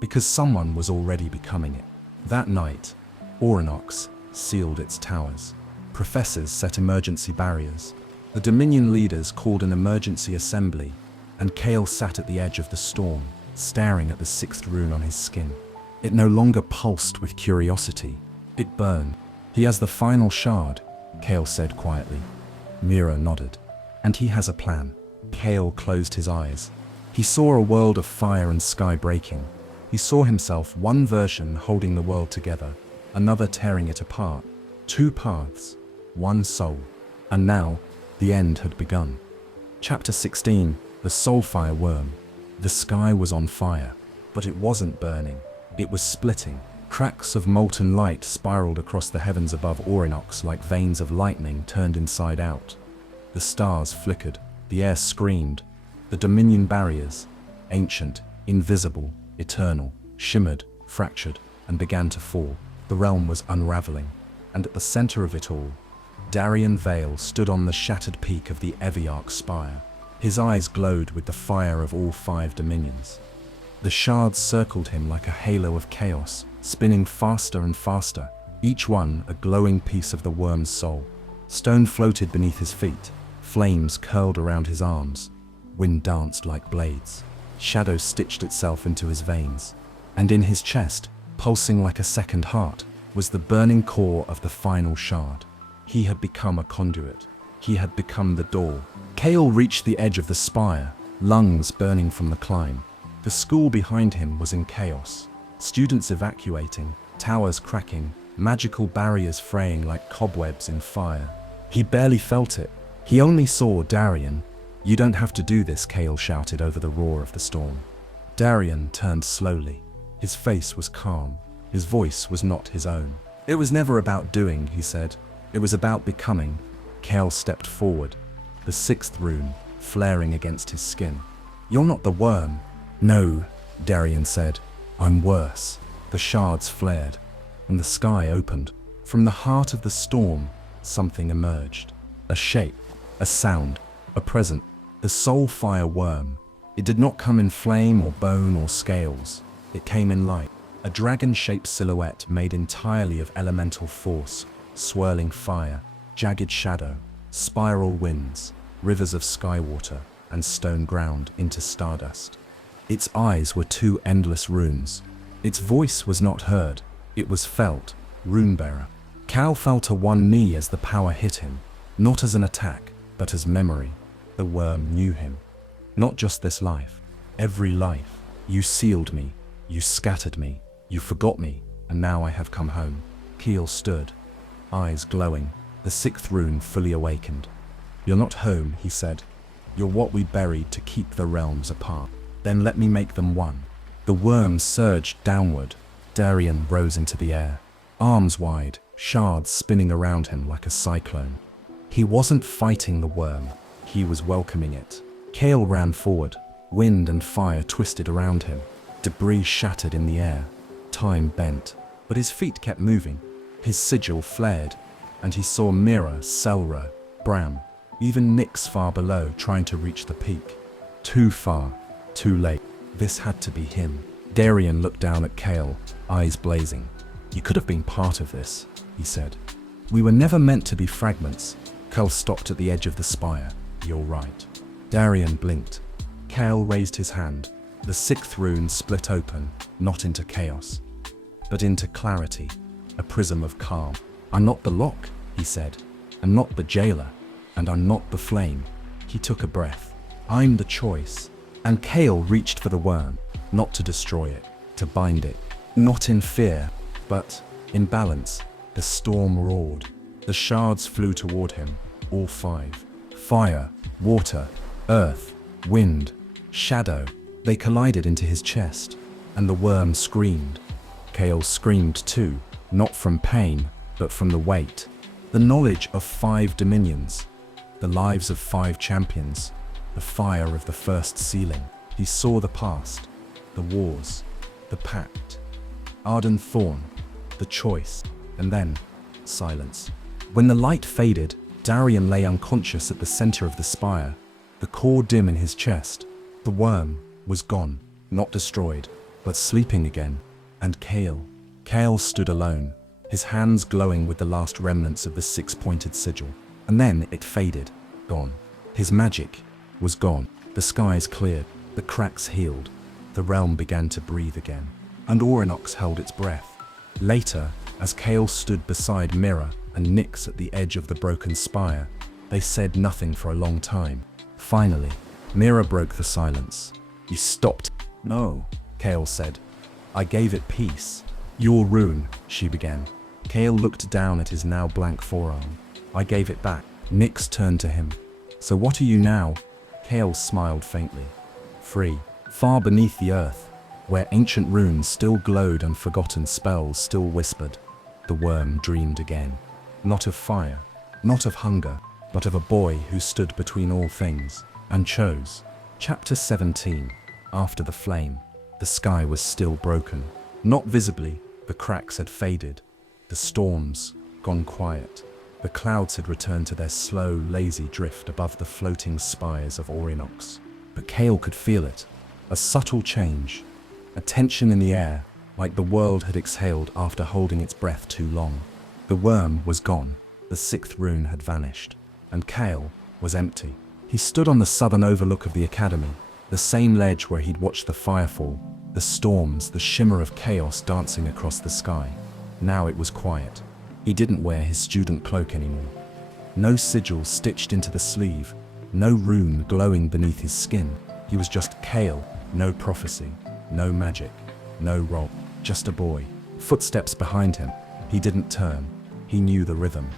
because someone was already becoming it. That night, Orinox sealed its towers. Professors set emergency barriers. The Dominion leaders called an emergency assembly, and Kale sat at the edge of the storm, staring at the 6th rune on his skin. It no longer pulsed with curiosity. It burned. "He has the final shard," Kale said quietly. Mira nodded. "And he has a plan." Kale closed his eyes. He saw a world of fire and sky breaking. He saw himself one version holding the world together, another tearing it apart. 2 paths, 1 soul. And now, the end had begun. Chapter 16, The Soulfire Worm. The sky was on fire, but it wasn't burning. It was splitting. Cracks of molten light spiraled across the heavens above Orinox like veins of lightning turned inside out. The stars flickered, the air screamed. The Dominion barriers, ancient, invisible, eternal, shimmered, fractured, and began to fall. The realm was unraveling, and at the center of it all, Darien Vale stood on the shattered peak of the Eviarch spire. His eyes glowed with the fire of all 5 dominions. The shards circled him like a halo of chaos, spinning faster and faster, each one a glowing piece of the worm's soul. Stone floated beneath his feet, flames curled around his arms, wind danced like blades. Shadow stitched itself into his veins, and in his chest, pulsing like a second heart, was the burning core of the final shard. He had become a conduit. He had become the door. Kale reached the edge of the spire, lungs burning from the climb. The school behind him was in chaos. Students evacuating, towers cracking, magical barriers fraying like cobwebs in fire. He barely felt it. He only saw Darien. "You don't have to do this," Kale shouted over the roar of the storm. Darien turned slowly. His face was calm. His voice was not his own. "It was never about doing," he said. "It was about becoming." Kale stepped forward, the 6th rune flaring against his skin. "You're not the worm." "No," Darien said. "I'm worse." The shards flared, and the sky opened. From the heart of the storm, something emerged. A shape, a sound, a presence. The Soulfire Worm. It did not come in flame or bone or scales. It came in light. A dragon-shaped silhouette made entirely of elemental force, swirling fire, jagged shadow, spiral winds, rivers of sky water, and stone ground into stardust. Its eyes were 2 endless runes. Its voice was not heard, it was felt, Runebearer. Cal fell to one knee as the power hit him, not as an attack, but as memory. The worm knew him. "Not just this life, every life. You sealed me, you scattered me, you forgot me, and now I have come home." Keel stood, eyes glowing, the 6th rune fully awakened. "You're not home," he said. You're what we buried to keep the realms apart. Then let me make them one. The worm surged downward. Darian rose into the air, arms wide, shards spinning around him like a cyclone. He wasn't fighting the worm, he was welcoming it. Kale ran forward. Wind and fire twisted around him. Debris shattered in the air. Time bent, but his feet kept moving. His sigil flared, and he saw Mira, Selra, Bram, even Nyx far below trying to reach the peak. Too far, too late. This had to be him. Darian looked down at Kale, eyes blazing. You could have been part of this, he said. We were never meant to be fragments. Kale stopped at the edge of the spire. You're right. Darian blinked. Kale raised his hand. The sixth rune split open, not into chaos, but into clarity, a prism of calm. I'm not the lock, he said. I'm not the jailer, and I'm not the flame. He took a breath. I'm the choice. And Kale reached for the worm, not to destroy it, to bind it. Not in fear, but in balance. The storm roared. The shards flew toward him, all five. Fire, water, earth, wind, shadow. They collided into his chest, and the worm screamed. Kale screamed too, not from pain, but from the weight. The knowledge of 5 dominions, the lives of 5 champions, the fire of the first ceiling. He saw the past, the wars, the pact, Arden Thorn, the choice, and then silence. When the light faded, Darian lay unconscious at the center of the spire, the core dim in his chest. The worm was gone, not destroyed, but sleeping again. And Kale stood alone, his hands glowing with the last remnants of the 6-pointed sigil. And then it faded, gone. His magic was gone. The skies cleared, the cracks healed, the realm began to breathe again, and Orinox held its breath. Later, as Kale stood beside Mira and Nyx at the edge of the broken spire, they said nothing for a long time. Finally, Mira broke the silence. You stopped. No, Kale said. I gave it peace. Your rune, she began. Kale looked down at his now blank forearm. I gave it back. Nyx turned to him. So what are you now? Kale smiled faintly. Free, far beneath the earth, where ancient runes still glowed and forgotten spells still whispered. The worm dreamed again. Not of fire, not of hunger, but of a boy who stood between all things and chose. Chapter 17. After the flame. The sky was still broken. Not visibly, the cracks had faded. The storms gone quiet. The clouds had returned to their slow, lazy drift above the floating spires of Orinox. But Kale could feel it. A subtle change. A tension in the air, like the world had exhaled after holding its breath too long. The worm was gone. The 6th rune had vanished. And Kale was empty. He stood on the southern overlook of the academy, the same ledge where he'd watched the firefall, the storms, the shimmer of chaos dancing across the sky. Now it was quiet. He didn't wear his student cloak anymore. No sigil stitched into the sleeve, no rune glowing beneath his skin. He was just Kale, no prophecy, no magic, no role, just a boy. Footsteps behind him. He didn't turn. He knew the rhythm.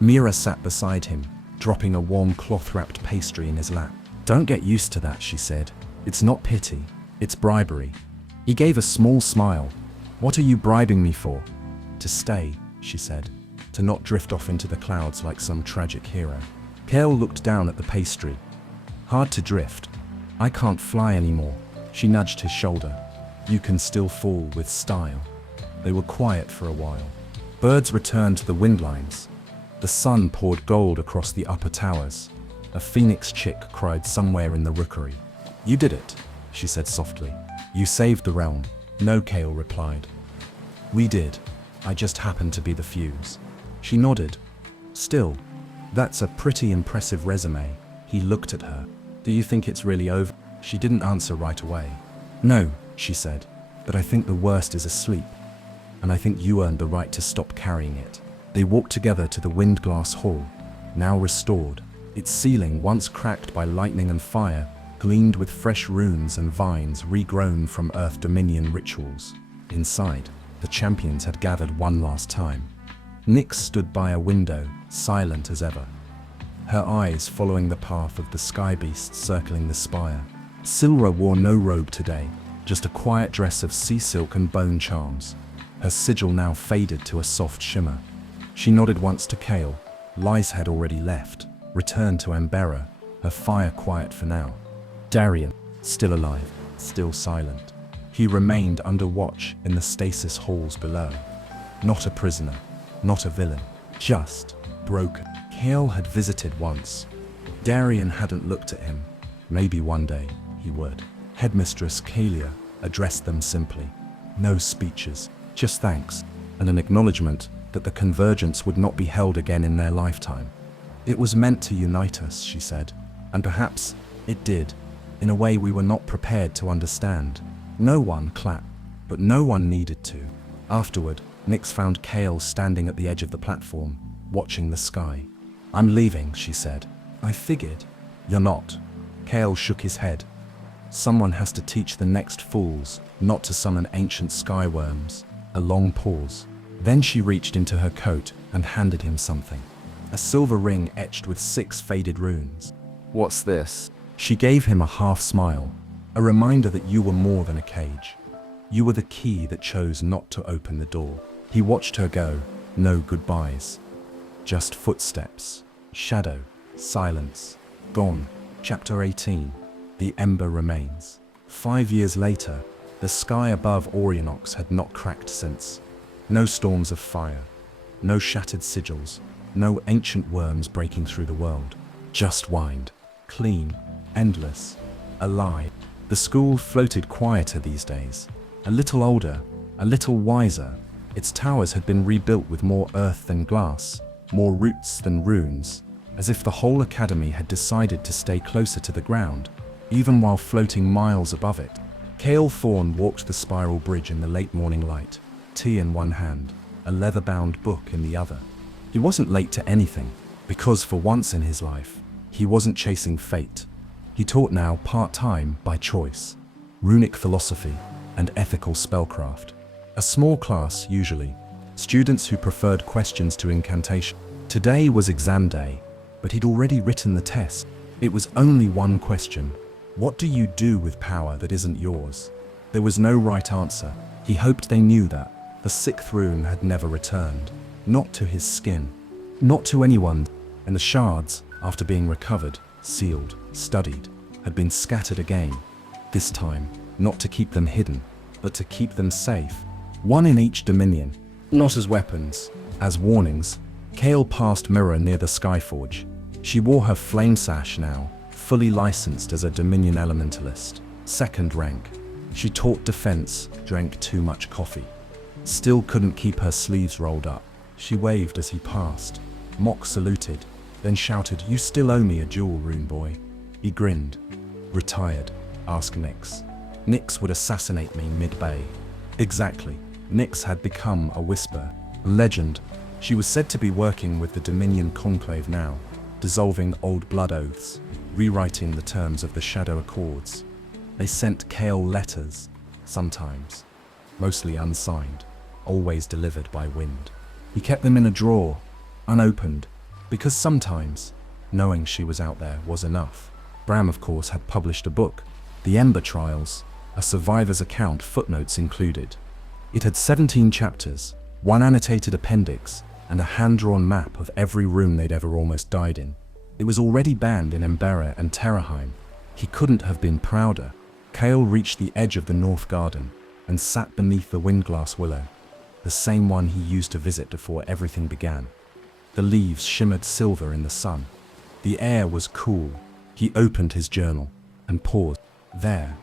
Mira sat beside him, dropping a warm cloth-wrapped pastry in his lap. Don't get used to that, she said. It's not pity, it's bribery. He gave a small smile. What are you bribing me for? To stay, she said. To not drift off into the clouds like some tragic hero. Kale looked down at the pastry. Hard to drift. I can't fly anymore. She nudged his shoulder. You can still fall with style. They were quiet for a while. Birds returned to the wind lines. The sun poured gold across the upper towers. A phoenix chick cried somewhere in the rookery. You did it, she said softly. You saved the realm. No, Kale replied. We did. I just happened to be the fuse. She nodded. Still, that's a pretty impressive resume. He looked at her. Do you think it's really over? She didn't answer right away. No, she said, but I think the worst is asleep. And I think you earned the right to stop carrying it. They walked together to the wind-glass hall, now restored. Its ceiling, once cracked by lightning and fire, gleamed with fresh runes and vines regrown from Earth Dominion rituals. Inside, the champions had gathered one last time. Nyx stood by a window, silent as ever. her eyes following the path of the sky beasts circling the spire. Silra wore no robe today, just a quiet dress of sea silk and bone charms, her sigil now faded to a soft shimmer. She nodded once to Kale. Lys had already left, returned to Embera, her fire quiet for now. Darian, still alive, still silent. He remained under watch in the stasis halls below. Not a prisoner, not a villain, just broken. Kale had visited once. Darian hadn't looked at him. Maybe one day he would. Headmistress Kalia addressed them simply. No speeches, just thanks, and an acknowledgement that the convergence would not be held again in their lifetime. It was meant to unite us, she said, and perhaps it did, in a way we were not prepared to understand. No one clapped, but no one needed to. Afterward, Nyx found Kale standing at the edge of the platform, watching the sky. "I'm leaving," she said. "I figured." "You're not." Kale shook his head. "Someone has to teach the next fools not to summon ancient skyworms." A long pause. Then she reached into her coat and handed him something. A silver ring etched with 6 faded runes. "What's this?" She gave him a half smile, a reminder that you were more than a cage. You were the key that chose not to open the door. He watched her go, no goodbyes. Just footsteps, shadow, silence, gone. Chapter 18. The Ember Remains. 5 years later, the sky above Orionox had not cracked since. No storms of fire, no shattered sigils, no ancient worms breaking through the world. Just wind, clean, endless, alive. The school floated quieter these days, a little older, a little wiser. Its towers had been rebuilt with more earth than glass, more roots than runes, as if the whole academy had decided to stay closer to the ground, even while floating miles above it. Kale Thorne walked the spiral bridge in the late morning light, tea in one hand, a leather-bound book in the other. He wasn't late to anything, because for once in his life, he wasn't chasing fate. He taught now part-time by choice, runic philosophy and ethical spellcraft. A small class, usually, students who preferred questions to incantation. Today was exam day, but he'd already written the test. It was only one question. What do you do with power that isn't yours? There was no right answer. He hoped they knew that. The 6th rune had never returned. Not to his skin. Not to anyone. And the shards, after being recovered, sealed, studied, had been scattered again. This time, not to keep them hidden, but to keep them safe. One in each dominion. Not as weapons, as warnings. Kale passed Mirror near the Skyforge. She wore her flame sash now, fully licensed as a Dominion Elementalist. 2nd rank. She taught defense, drank too much coffee. Still couldn't keep her sleeves rolled up. She waved as he passed. Mock saluted, then shouted, "You still owe me a jewel, Rune Boy." He grinned. "Retired?" asked Nyx. Nyx would assassinate me mid-bay. Exactly. Nyx had become a whisper, a legend. She was said to be working with the Dominion Conclave now, dissolving old blood oaths, rewriting the terms of the Shadow Accords. They sent Kale letters, sometimes, mostly unsigned, always delivered by wind. He kept them in a drawer, unopened, because sometimes, knowing she was out there was enough. Bram, of course, had published a book, The Ember Trials, a survivor's account, footnotes included. It had 17 chapters, one annotated appendix, and a hand-drawn map of every room they'd ever almost died in. It was already banned in Embera and Terraheim. He couldn't have been prouder. Kale reached the edge of the North Garden and sat beneath the windglass willow, the same one he used to visit before everything began. The leaves shimmered silver in the sun. The air was cool. He opened his journal and paused. There,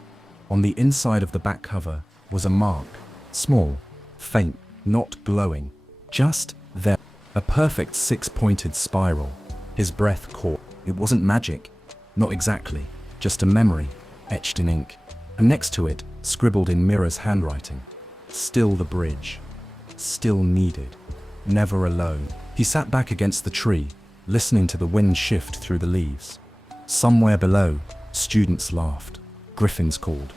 on the inside of the back cover, was a mark. Small, faint, not glowing. Just there. A perfect 6-pointed spiral. His breath caught. It wasn't magic. Not exactly. Just a memory, etched in ink. And next to it, scribbled in Mirror's handwriting. Still the bridge. Still needed. Never alone. He sat back against the tree, listening to the wind shift through the leaves. Somewhere below, students laughed. Griffins called.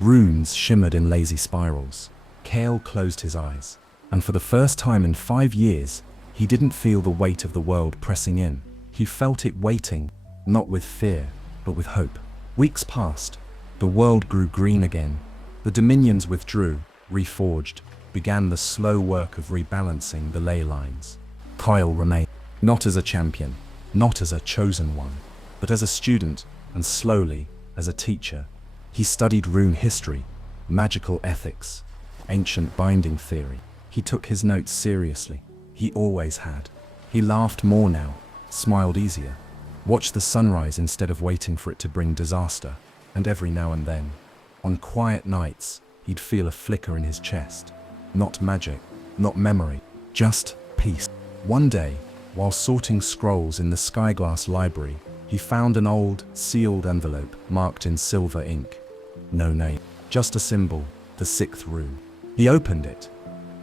Runes shimmered in lazy spirals. Kale closed his eyes, and for the first time in 5 years, he didn't feel the weight of the world pressing in. He felt it waiting, not with fear, but with hope. Weeks passed. The world grew green again. The dominions withdrew, reforged, began the slow work of rebalancing the ley lines. Kyle remained, not as a champion, not as a chosen one, but as a student, and slowly, as a teacher. He studied rune history, magical ethics, ancient binding theory. He took his notes seriously. He always had. He laughed more now, smiled easier, watched the sunrise instead of waiting for it to bring disaster, and every now and then, on quiet nights, he'd feel a flicker in his chest. Not magic, not memory, just peace. One day, while sorting scrolls in the Skyglass library, he found an old, sealed envelope marked in silver ink. No name, just a symbol, the 6th rune. He opened it.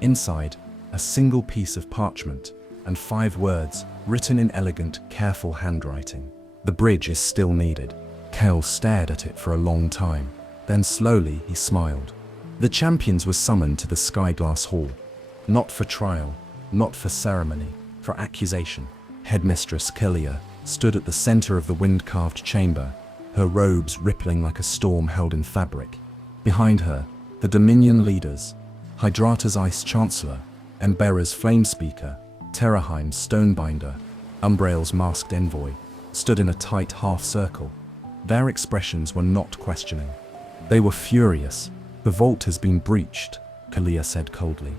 Inside, a single piece of parchment and 5 words written in elegant, careful handwriting. The bridge is still needed. Kel stared at it for a long time. Then slowly he smiled. The champions were summoned to the Skyglass Hall. Not for trial, not for ceremony, for accusation. Headmistress Kelia stood at the center of the wind-carved chamber, her robes rippling like a storm held in fabric. Behind her, the Dominion leaders, Hydrata's Ice Chancellor, Embera's Flame Speaker, Terraheim's Stonebinder, Umbrael's masked envoy, stood in a tight half-circle. Their expressions were not questioning. They were furious. The vault has been breached, Kelia said coldly.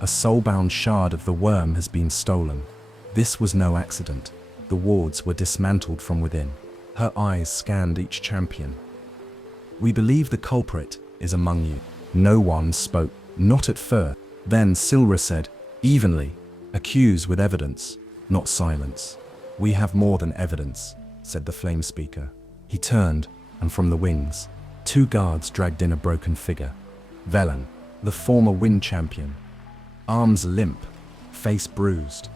A soul-bound shard of the worm has been stolen. This was no accident. The wards were dismantled from within. Her eyes scanned each champion. We believe the culprit is among you. No one spoke, not at first. Then Silra said, evenly, accuse with evidence, not silence. We have more than evidence, said the Flame Speaker. He turned, and from the wings, 2 guards dragged in a broken figure. Velen, the former wind champion. Arms limp, face bruised,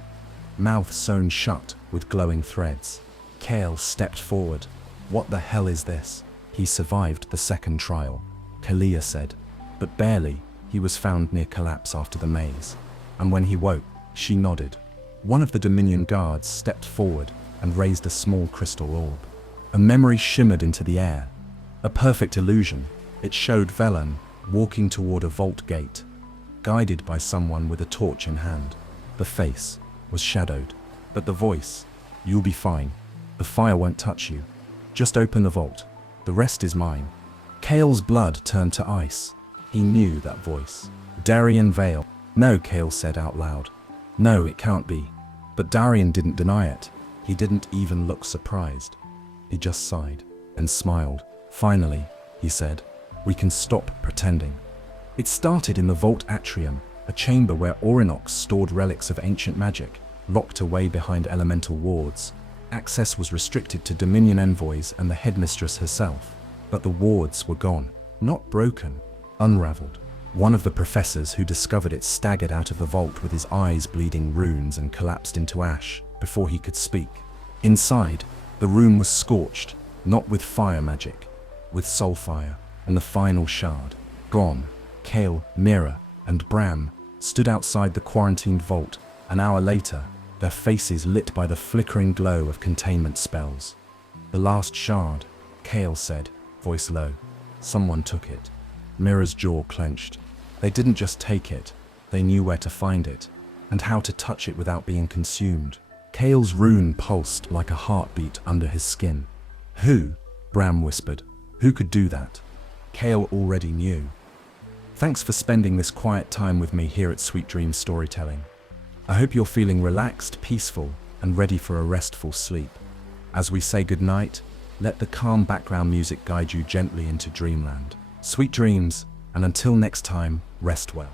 mouth sewn shut with glowing threads. Kale stepped forward. What the hell is this? He survived the second trial, Kelia said, but barely. He was found near collapse after the maze. And when he woke, she nodded. One of the Dominion guards stepped forward and raised a small crystal orb. A memory shimmered into the air. A perfect illusion. It showed Velen walking toward a vault gate, guided by someone with a torch in hand. The face was shadowed, but the voice, you'll be fine. The fire won't touch you. Just open the vault. The rest is mine. Kale's blood turned to ice. He knew that voice. Darian Vale. No, Kale said out loud. No, it can't be. But Darian didn't deny it. He didn't even look surprised. He just sighed and smiled. Finally, he said, we can stop pretending. It started in the vault atrium, a chamber where Orinox stored relics of ancient magic, locked away behind elemental wards. Access was restricted to Dominion envoys and the headmistress herself. But the wards were gone, not broken, unraveled. One of the professors who discovered it staggered out of the vault with his eyes bleeding runes and collapsed into ash before he could speak. Inside, the room was scorched, not with fire magic, with soul fire, and the final shard. Gone. Kale, Mira, and Bram stood outside the quarantined vault. An hour later, their faces lit by the flickering glow of containment spells. The last shard, Kale said, voice low. Someone took it. Mira's jaw clenched. They didn't just take it, they knew where to find it, and how to touch it without being consumed. Kale's rune pulsed like a heartbeat under his skin. Who? Bram whispered. Who could do that? Kale already knew. Thanks for spending this quiet time with me here at Sweet Dreams Storytelling. I hope you're feeling relaxed, peaceful, and ready for a restful sleep. As we say goodnight, let the calm background music guide you gently into dreamland. Sweet dreams, and until next time, rest well.